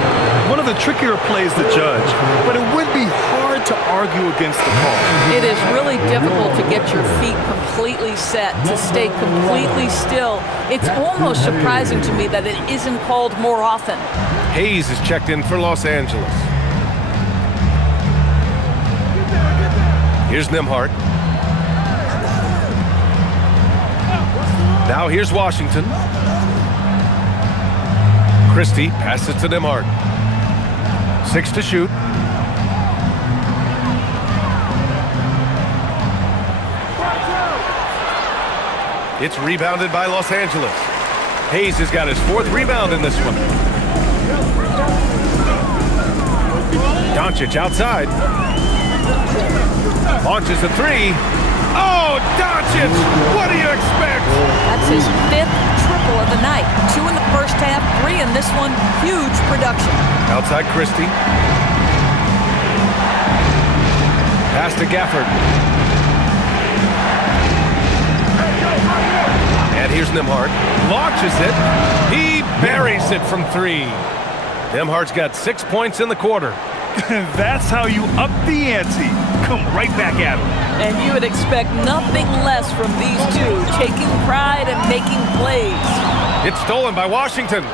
One of the trickier plays to judge, but it would be hard to argue against the call. It is really difficult to get your feet completely set, to stay completely still. It's almost surprising to me that it isn't called more often. Hayes is checked in for Los Angeles. Here's Nimhart. Now here's Washington. Christie passes to Nimhart. 6 to shoot. It's rebounded by Los Angeles. Hayes has got his 4th rebound in this one. Doncic outside. Launches a 3. Oh, Doncic! What do you expect? That's his 5th triple of the night. 2 in the first half, 3 in on this one, huge production. Outside Christie. Pass to Gafford. And here's Nembhard. Launches it. He buries it from 3. Nembhard's got 6 points in the quarter. That's how you up the ante. Come right back at him. And you would expect nothing less from these two, taking pride and making plays. It's stolen by Washington.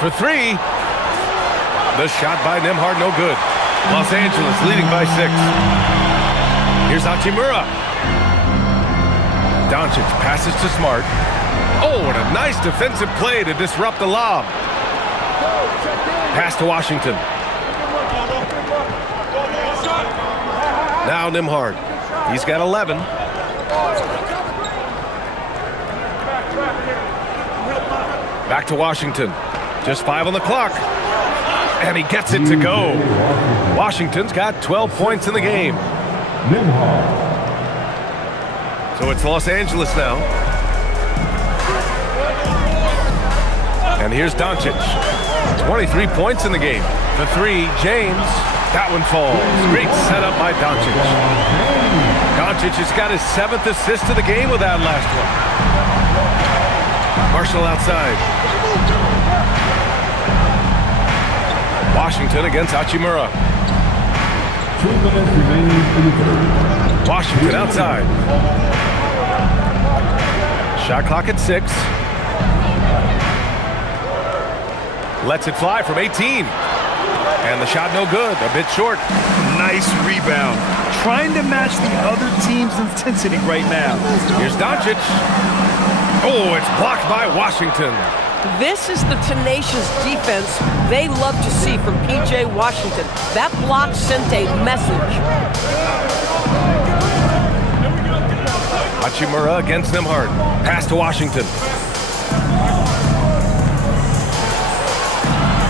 For 3. The shot by Nembhard, no good. Los Angeles leading by 6. Here's Hachimura. Doncic passes to Smart. Oh, what a nice defensive play to disrupt the lob. Pass to Washington. Now Nembhard. He's got 11. Back to Washington. Just 5 on the clock. And he gets it to go. Washington's got 12 points in the game. So it's Los Angeles now. And here's Doncic. 23 points in the game. The 3, James. That one falls. Great setup by Doncic. Doncic has got his 7th assist of the game with that last one. Marshall outside. Washington against Hachimura. 2 minutes remaining in the third. Washington outside. Shot clock at 6. Lets it fly from 18. And the shot no good, a bit short. Nice rebound. Trying to match the other team's intensity right now. Here's Doncic. Oh, it's blocked by Washington. This is the tenacious defense they love to see from P.J. Washington. That block sent a message. Hachimura against Nembhard. Pass to Washington.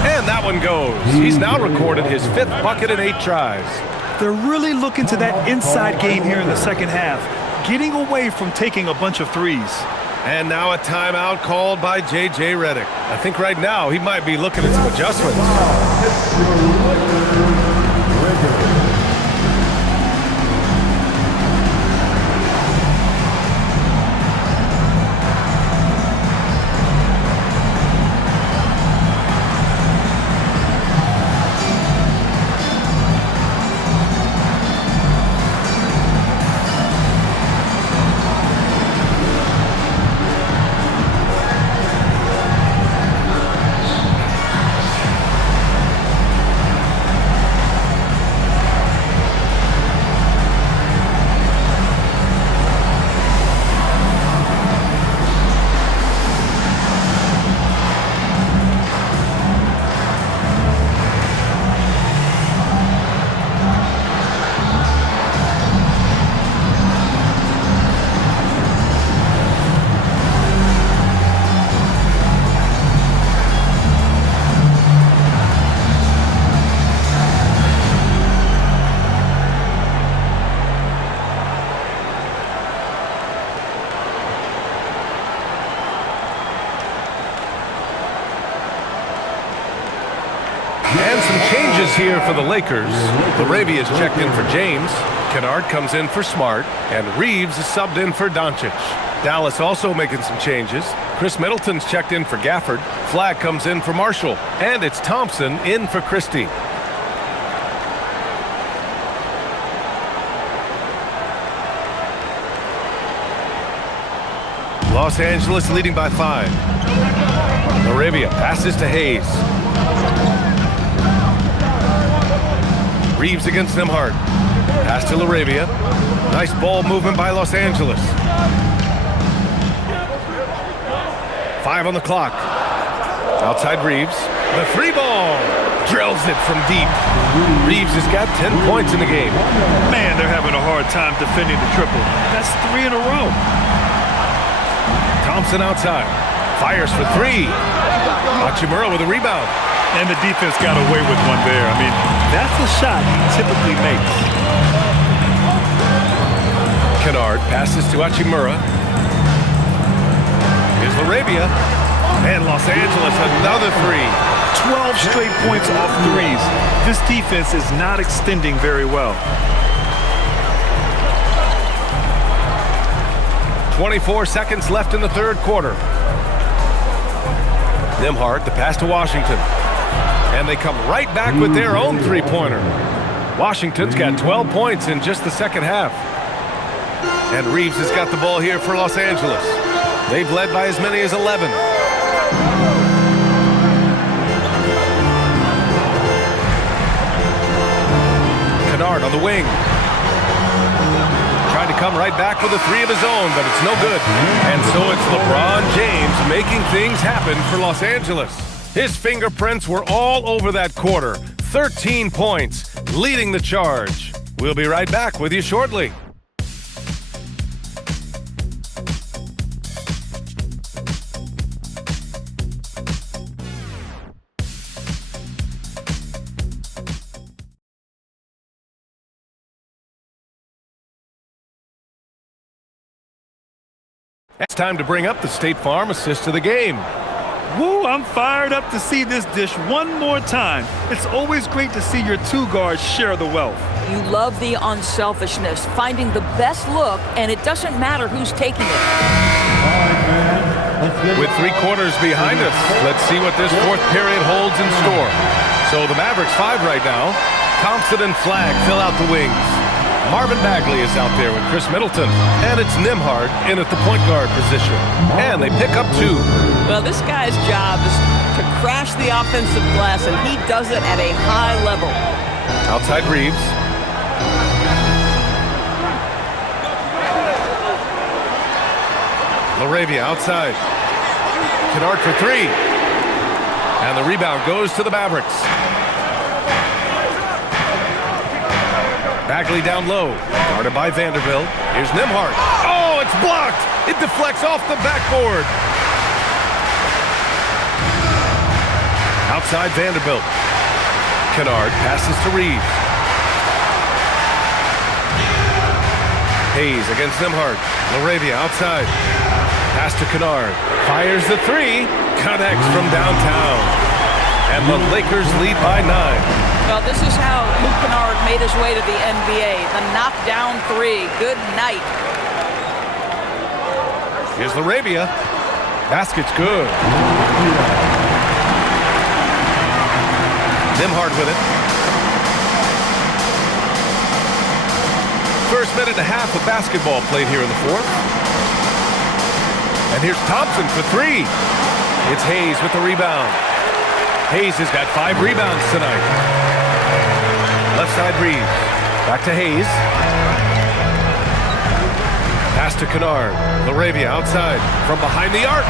And that one goes. He's now recorded his 5th bucket in 8 tries. They're really looking to that inside game here in the second half, getting away from taking a bunch of threes. And now a timeout called by J.J. Redick. I think right now he might be looking at some adjustments. Here for the Lakers. Laravia is checked in for James. Kennard comes in for Smart. And Reeves is subbed in for Doncic. Dallas also making some changes. Chris Middleton's checked in for Gafford. Flagg comes in for Marshall. And it's Thompson in for Christie. Los Angeles leading by 5. Laravia passes to Hayes. Reeves against Nembhard. Pass to Laravia. Nice ball movement by Los Angeles. 5 on the clock. Outside Reeves. The 3 ball. Drills it from deep. Reeves has got 10 points in the game. Man, they're having a hard time defending the triple. That's 3 in a row. Thompson outside. Fires for 3. Hachimura with a rebound. And the defense got away with one there. I mean, that's a shot he typically makes. Kennard passes to Hachimura. Here's Laravia. And Los Angeles, another three. 12 straight points off threes. This defense is not extending very well. 24 seconds left in the third quarter. Nembhard, the pass to Washington. And they come right back with their own three-pointer. Washington's got 12 points in just the second half. And Reeves has got the ball here for Los Angeles. They've led by as many as 11. Kennard on the wing. Tried to come right back with a three of his own, but it's no good. And so it's LeBron James making things happen for Los Angeles. His fingerprints were all over that quarter. 13 points, leading the charge. We'll be right back with you shortly. It's time to bring up the State Farm assist to the game. Woo, I'm fired up to see this dish one more time. It's always great to see your two guards share the wealth. You love the unselfishness, finding the best look, and it doesn't matter who's taking it. With 3 quarters behind us, let's see what this fourth period holds in store. So the Mavericks 5 right now. Thompson and Flagg fill out the wings. Marvin Bagley is out there with Chris Middleton. And it's Nembhard in at the point guard position. And they pick up 2. Well, this guy's job is to crash the offensive glass, and he does it at a high level. Outside Reeves. Laravia outside. Kennard for 3. And the rebound goes to the Mavericks. Bagley down low, guarded by Vanderbilt. Here's Nembhard. Oh, it's blocked! It deflects off the backboard. Outside Vanderbilt. Kennard passes to Reeves. Hayes against Nembhard. Laravia outside. Pass to Kennard. Fires the 3. Connects from downtown. And the Lakers lead by 9. Well, this is how Luke Kennard made his way to the NBA. The knockdown 3. Good night. Here's Laravia. Basket's good. Nembhard with it. First minute and a half of basketball played here in the fourth. And here's Thompson for 3. It's Hayes with the rebound. Hayes has got 5 rebounds tonight. Left side Reeves. Back to Hayes. Pass to Kennard. Laravia outside from behind the arc.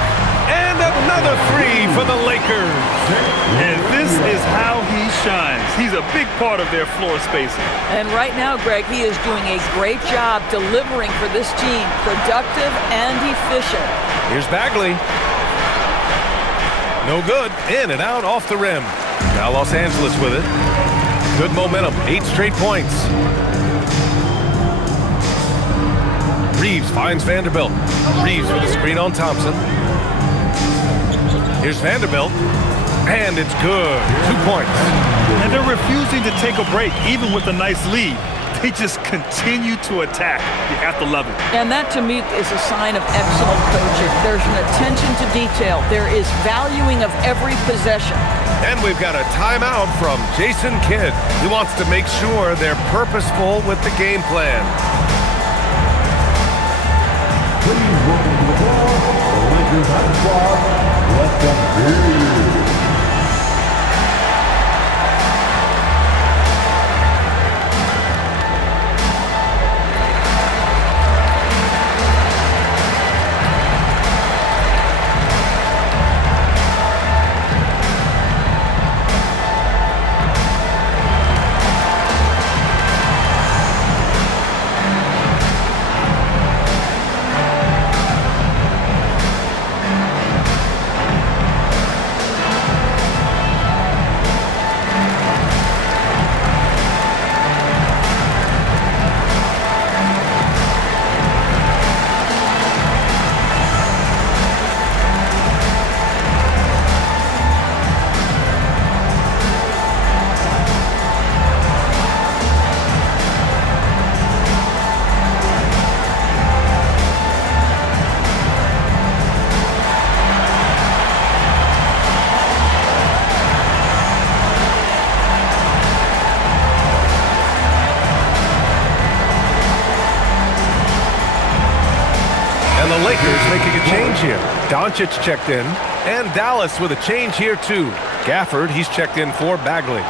And another 3 for the Lakers. And this is how he shines. He's a big part of their floor spacing. And right now, Greg, he is doing a great job delivering for this team. Productive and efficient. Here's Bagley. No good. In and out off the rim. Now Los Angeles with it. Good momentum. 8 straight points. Reeves finds Vanderbilt. Reeves with a screen on Thompson. Here's Vanderbilt. And it's good. 2 points. And they're refusing to take a break, even with a nice lead. They just continue to attack. You have to love it. And that, to me, is a sign of excellent coaching. There's an attention to detail. There is valuing of every possession. And we've got a timeout from Jason Kidd. He wants to make sure they're purposeful with the game plan. Please welcome to the ball, the Lakers hot squad. Let them be. And the Lakers making a change here. Doncic checked in, and Dallas with a change here too. Gafford, he's checked in for Bagley.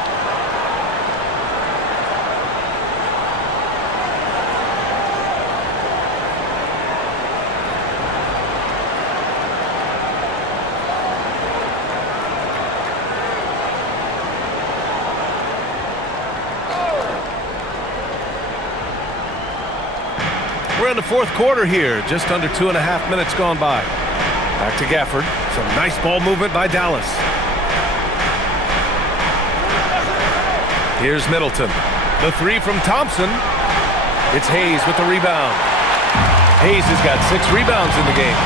We're in the fourth quarter here, just under 2.5 minutes gone by. Back to Gafford. Some nice ball movement by Dallas. Here's Middleton. The three from Thompson. It's Hayes with the rebound. Hayes has got 6 rebounds in the game.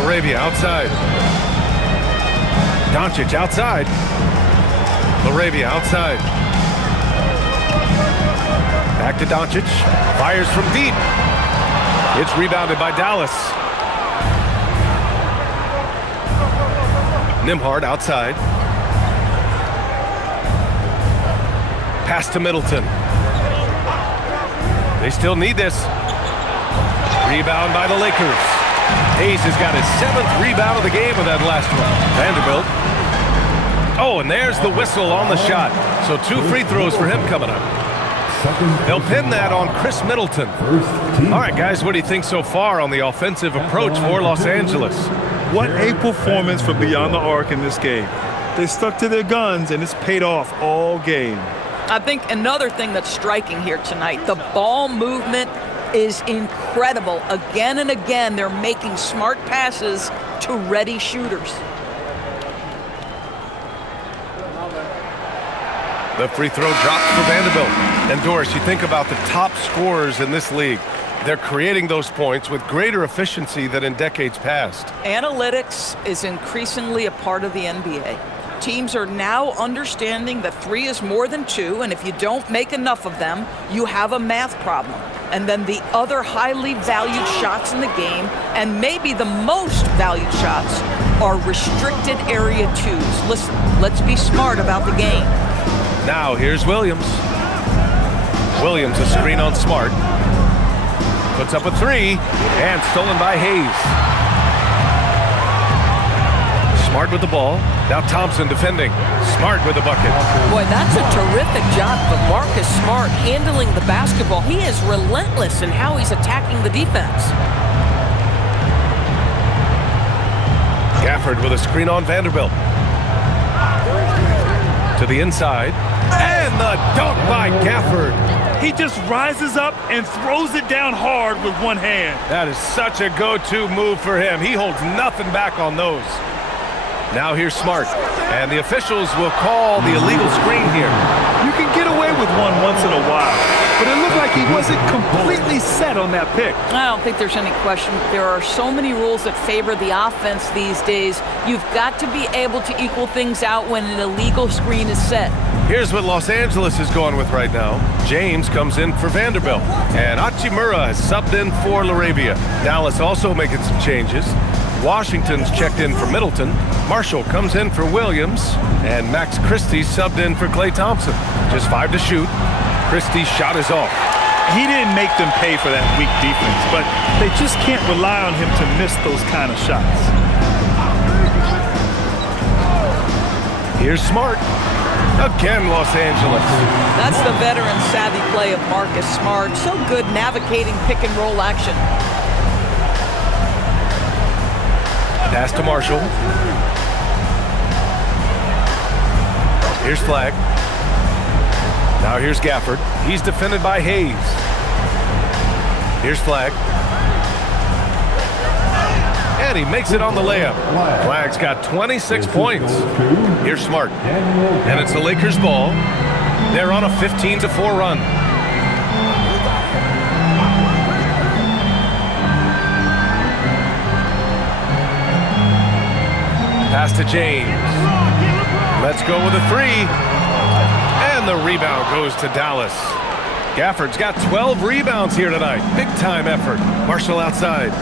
Laravia outside. Doncic outside. Laravia outside. Back to Doncic. Fires from deep. It's rebounded by Dallas. Nembhard outside. Pass to Middleton. They still need this. Rebound by the Lakers. Hayes has got his 7th rebound of the game with that last one. Vanderbilt. Oh, and there's the whistle on the shot. So 2 free throws for him coming up. They'll pin that on Chris Middleton. All right, guys, what do you think so far on the offensive approach for Los Angeles? What a performance from beyond the arc in this game. They stuck to their guns, and it's paid off all game. I think another thing that's striking here tonight, the ball movement is incredible. Again and again, they're making smart passes to ready shooters. The free throw dropped for Vanderbilt. And Doris, you think about the top scorers in this league. They're creating those points with greater efficiency than in decades past. Analytics is increasingly a part of the NBA. Teams are now understanding that 3 is more than 2, and if you don't make enough of them, you have a math problem. And then the other highly valued shots in the game, and maybe the most valued shots, are restricted area 2s. Listen, let's be smart about the game. Now here's Williams. Williams, a screen on Smart. Puts up a 3, and stolen by Hayes. Smart with the ball. Now Thompson defending. Smart with the bucket. Boy, that's a terrific job of Marcus Smart handling the basketball. He is relentless in how he's attacking the defense. Gafford with a screen on Vanderbilt. To the inside. And the dunk by Gafford. He just rises up and throws it down hard with one hand. That is such a go-to move for him. He holds nothing back on those. Now here's Smart. And the officials will call the illegal screen here. You can get away with one once in a while, but it looked like he wasn't completely set on that pick. I don't think there's any question. There are so many rules that favor the offense these days. You've got to be able to equal things out when an illegal screen is set. Here's what Los Angeles is going with right now. James comes in for Vanderbilt. And Hachimura has subbed in for Laravia. Dallas also making some changes. Washington's checked in for Middleton. Marshall comes in for Williams. And Max Christie subbed in for Klay Thompson. Just 5 to shoot. Christie's shot is off. He didn't make them pay for that weak defense, but they just can't rely on him to miss those kind of shots. Here's Smart. Again, Los Angeles. That's the veteran savvy play of Marcus Smart. So good navigating pick and roll action. Pass to Marshall. Here's Flag. Now here's Gafford. He's defended by Hayes. Here's Flag. And he makes it on the layup. Flag's got 26 points. Here's Smart. And it's the Lakers' ball. They're on a 15-4 run. Pass to James. Let's go with a 3. And the rebound goes to Dallas. Gafford's got 12 rebounds here tonight. Big time effort. Marshall outside.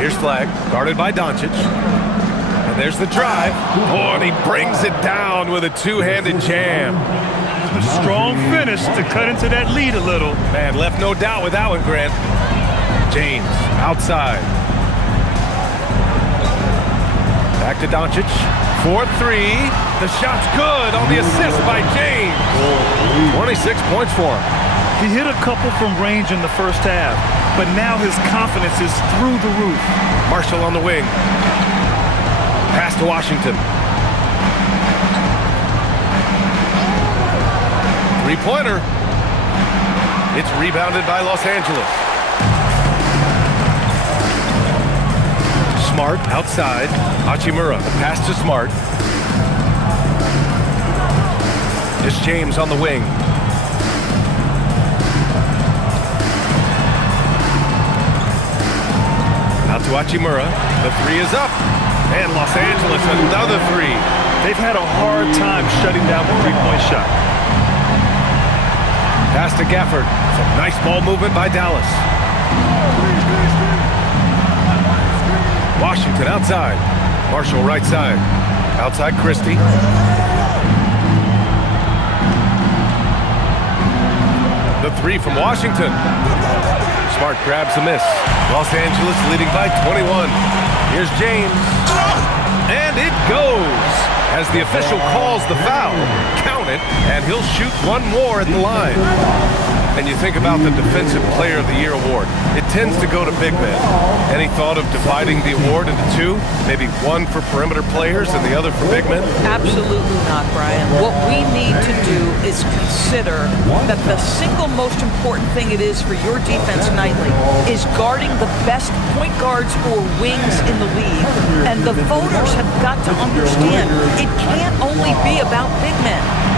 Here's Flag, guarded by Doncic. And there's the drive. Oh, and he brings it down with a two-handed jam. strong finish to cut into that lead a little. Man, left no doubt with that one, Grant. James, outside. Back to Doncic. 4-3. The shot's good on the assist by James. 26 points for him. He hit a couple from range in the first half, but now his confidence is through the roof. Marshall on the wing. Pass to Washington. Three-pointer. It's rebounded by Los Angeles. Smart outside. Hachimura. The pass to Smart. It's James on the wing. Out to Hachimura. The three is up. And Los Angeles another three. They've had a hard time shutting down the three-point shot. Pass to Gafford. Some nice ball movement by Dallas. Washington outside. Marshall right side. Outside Christie. The three from Washington. Smart grabs the miss. Los Angeles leading by 21. Here's James. And it goes. As the official calls the foul, count it, and he'll shoot one more at the line. And you think about the Defensive Player of the Year award. It tends to go to big men. Any thought of dividing the award into two? Maybe one for perimeter players and the other for big men? Absolutely not, Brian. What we need to do is consider that the single most important thing it is for your defense nightly is guarding the best point guards or wings in the league. And the voters have got to understand it can't only be about big men.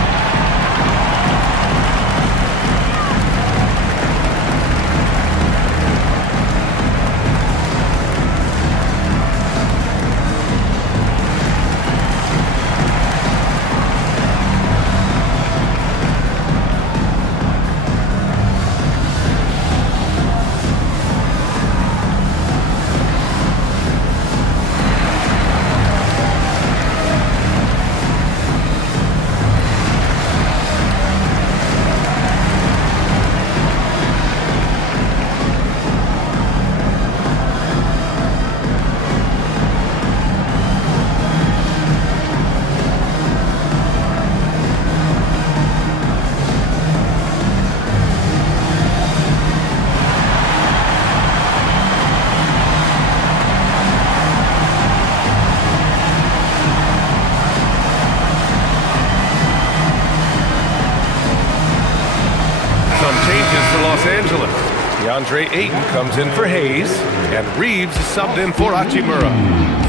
DeAndre Ayton comes in for Hayes, and Reeves is subbed in for Hachimura.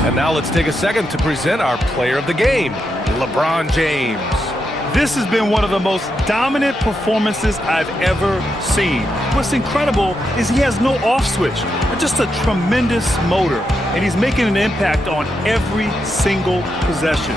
And now let's take a second to present our player of the game, LeBron James. This has been one of the most dominant performances I've ever seen. What's incredible is he has no off switch, just a tremendous motor, and he's making an impact on every single possession.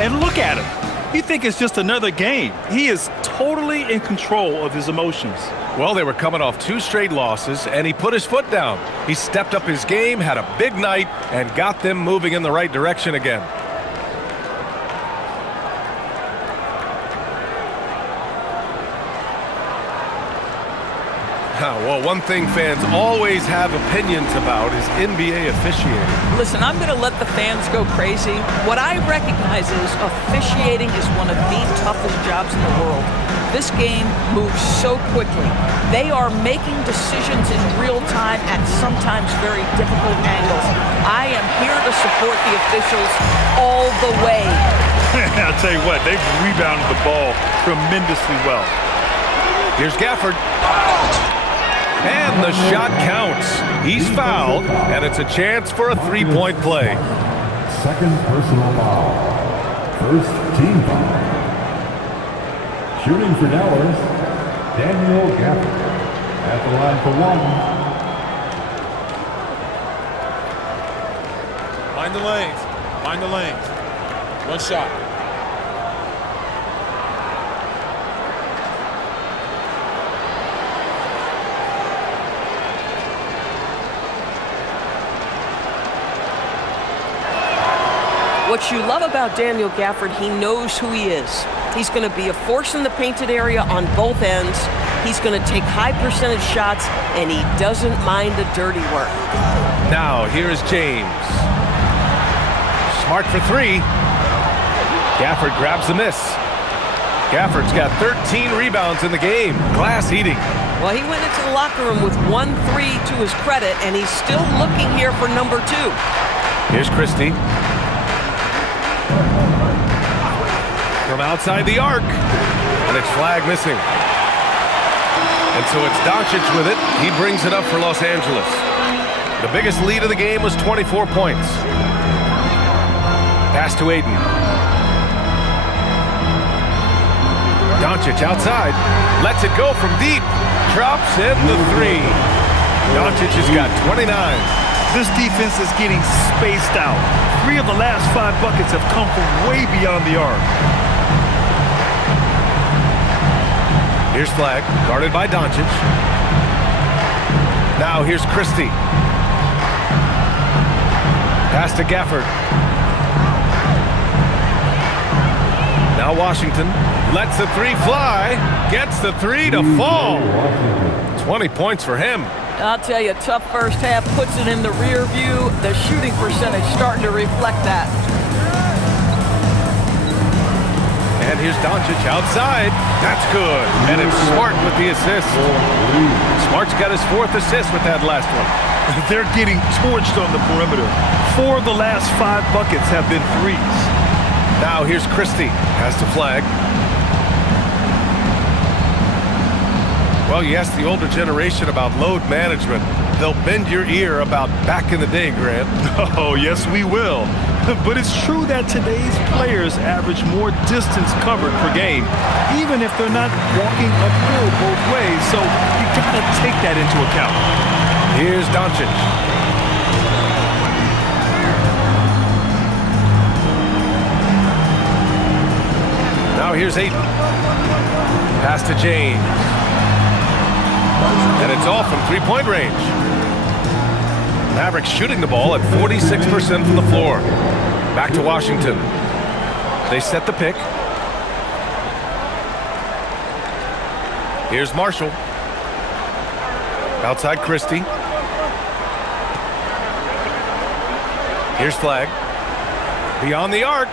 And look at him. You think it's just another game. He is totally in control of his emotions. Well, they were coming off 2 straight losses, and he put his foot down. He stepped up his game, had a big night, and got them moving in the right direction again. Well, one thing fans always have opinions about is NBA officiating. Listen, I'm going to let the fans go crazy. What I recognize is officiating is one of the toughest jobs in the world. This game moves so quickly. They are making decisions in real time at sometimes very difficult angles. I am here to support the officials all the way. I'll tell you what, they've rebounded the ball tremendously well. Here's Gafford. And the shot counts. He's fouled, and it's a chance for a 3-point play. Second personal foul. First team foul. Shooting for Dallas, Daniel Gafford. At the line for 1. Mind the lanes. Mind the lanes. One shot. What you love about Daniel Gafford, he knows who he is. He's going to be a force in the painted area on both ends. He's going to take high percentage shots, and he doesn't mind the dirty work. Now, here's James. Smart for three. Gafford grabs the miss. Gafford's got 13 rebounds in the game. Glass eating. Well, he went into the locker room with 1-3 to his credit, and he's still looking here for number 2. Here's Christie. From outside the arc. And it's flag missing. And so it's Doncic with it. He brings it up for Los Angeles. The biggest lead of the game was 24 points. Pass to Ayton. Doncic outside. Lets it go from deep. Drops in the three. Doncic has got 29. This defense is getting spaced out. 3 of the last 5 buckets have come from way beyond the arc. Here's Flag, guarded by Doncic. Now here's Christie. Pass to Gafford. Now Washington lets the three fly. Gets the three to fall. 20 points for him. I'll tell you, tough first half, puts it in the rear view. The shooting percentage starting to reflect that. And here's Doncic outside. That's good. And it's Smart with the assist. Smart's got his 4th assist with that last one. They're getting torched on the perimeter. 4 of the last 5 buckets have been threes. Now here's Christie. Has to Flag. Well, you ask the older generation about load management. They'll bend your ear about back in the day, Grant. Oh, yes, we will. But it's true that today's players average more distance covered per game, even if they're not walking uphill both ways. So you gotta take that into account. Here's Doncic. Now here's Ayton. Pass to James. And it's off from three-point range. Mavericks shooting the ball at 46% from the floor. Back to Washington. They set the pick. Here's Marshall. Outside Christie. Here's Flag. Beyond the arc.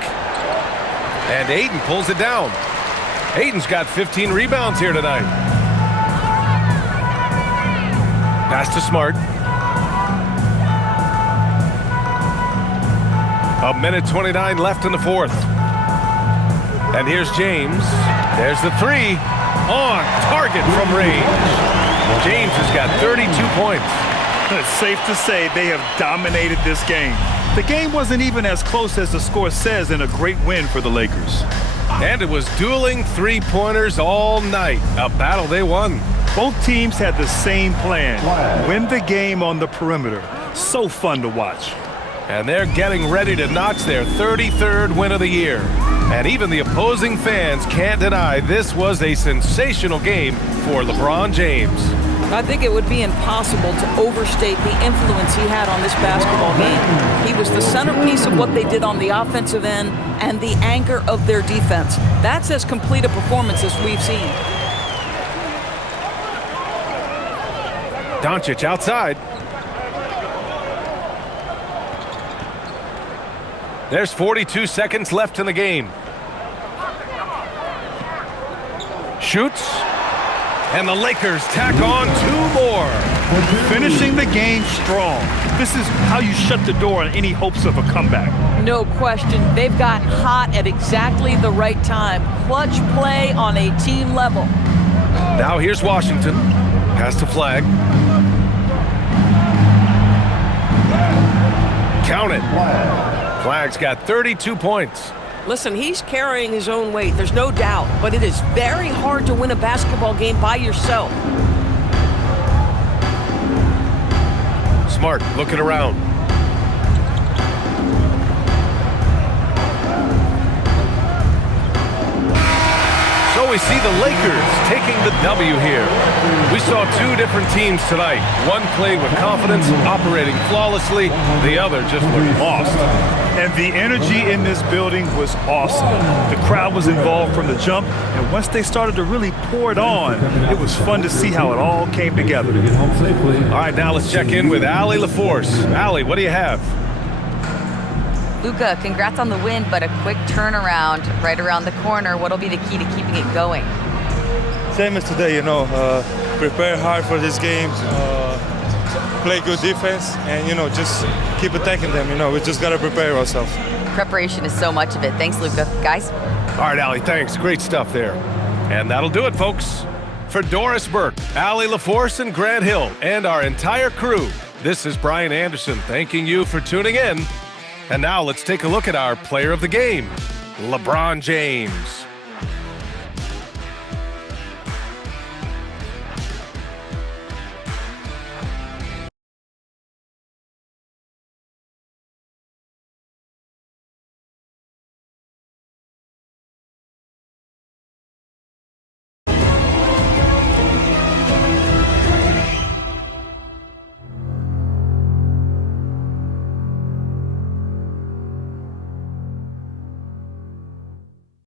And Ayton pulls it down. Ayton's got 15 rebounds here tonight. Pass to Smart. 1:29 left in the 4th. And here's James. There's the three. On target from range. James has got 32 points. It's safe to say they have dominated this game. The game wasn't even as close as the score says in a great win for the Lakers. And it was dueling three-pointers all night. A battle they won. Both teams had the same plan. Win the game on the perimeter. So fun to watch. And they're getting ready to notch their 33rd win of the year. And even the opposing fans can't deny this was a sensational game for LeBron James. I think it would be impossible to overstate the influence he had on this basketball game. He was the centerpiece of what they did on the offensive end and the anchor of their defense. That's as complete a performance as we've seen. Doncic outside. There's 42 seconds left in the game. Shoots. And the Lakers tack on 2 more. Finishing the game strong. This is how you shut the door on any hopes of a comeback. No question. They've gotten hot at exactly the right time. Clutch play on a team level. Now here's Washington. Pass to Flag. Count it. Flag's got 32 points. Listen, he's carrying his own weight, there's no doubt, but it is very hard to win a basketball game by yourself. Smart looking around. So we see the Lakers taking the W here. We saw two different teams tonight. One played with confidence, operating flawlessly. The other just looked lost. And the energy in this building was awesome. The crowd was involved from the jump, and once they started to really pour it on, it was fun to see how it all came together. All right, now let's check in with Allie LaForce. Allie, what do you have? Luka, congrats on the win, but a quick turnaround right around the corner. What'll be the key to keeping it going? Same as today, prepare hard for this game, play good defense, and, just keep attacking them. We just got to prepare ourselves. Preparation is so much of it. Thanks, Luka. Guys? All right, Allie, thanks. Great stuff there. And that'll do it, folks. For Doris Burke, Allie LaForce, and Grant Hill, and our entire crew, this is Brian Anderson thanking you for tuning in. And now let's take a look at our player of the game, LeBron James.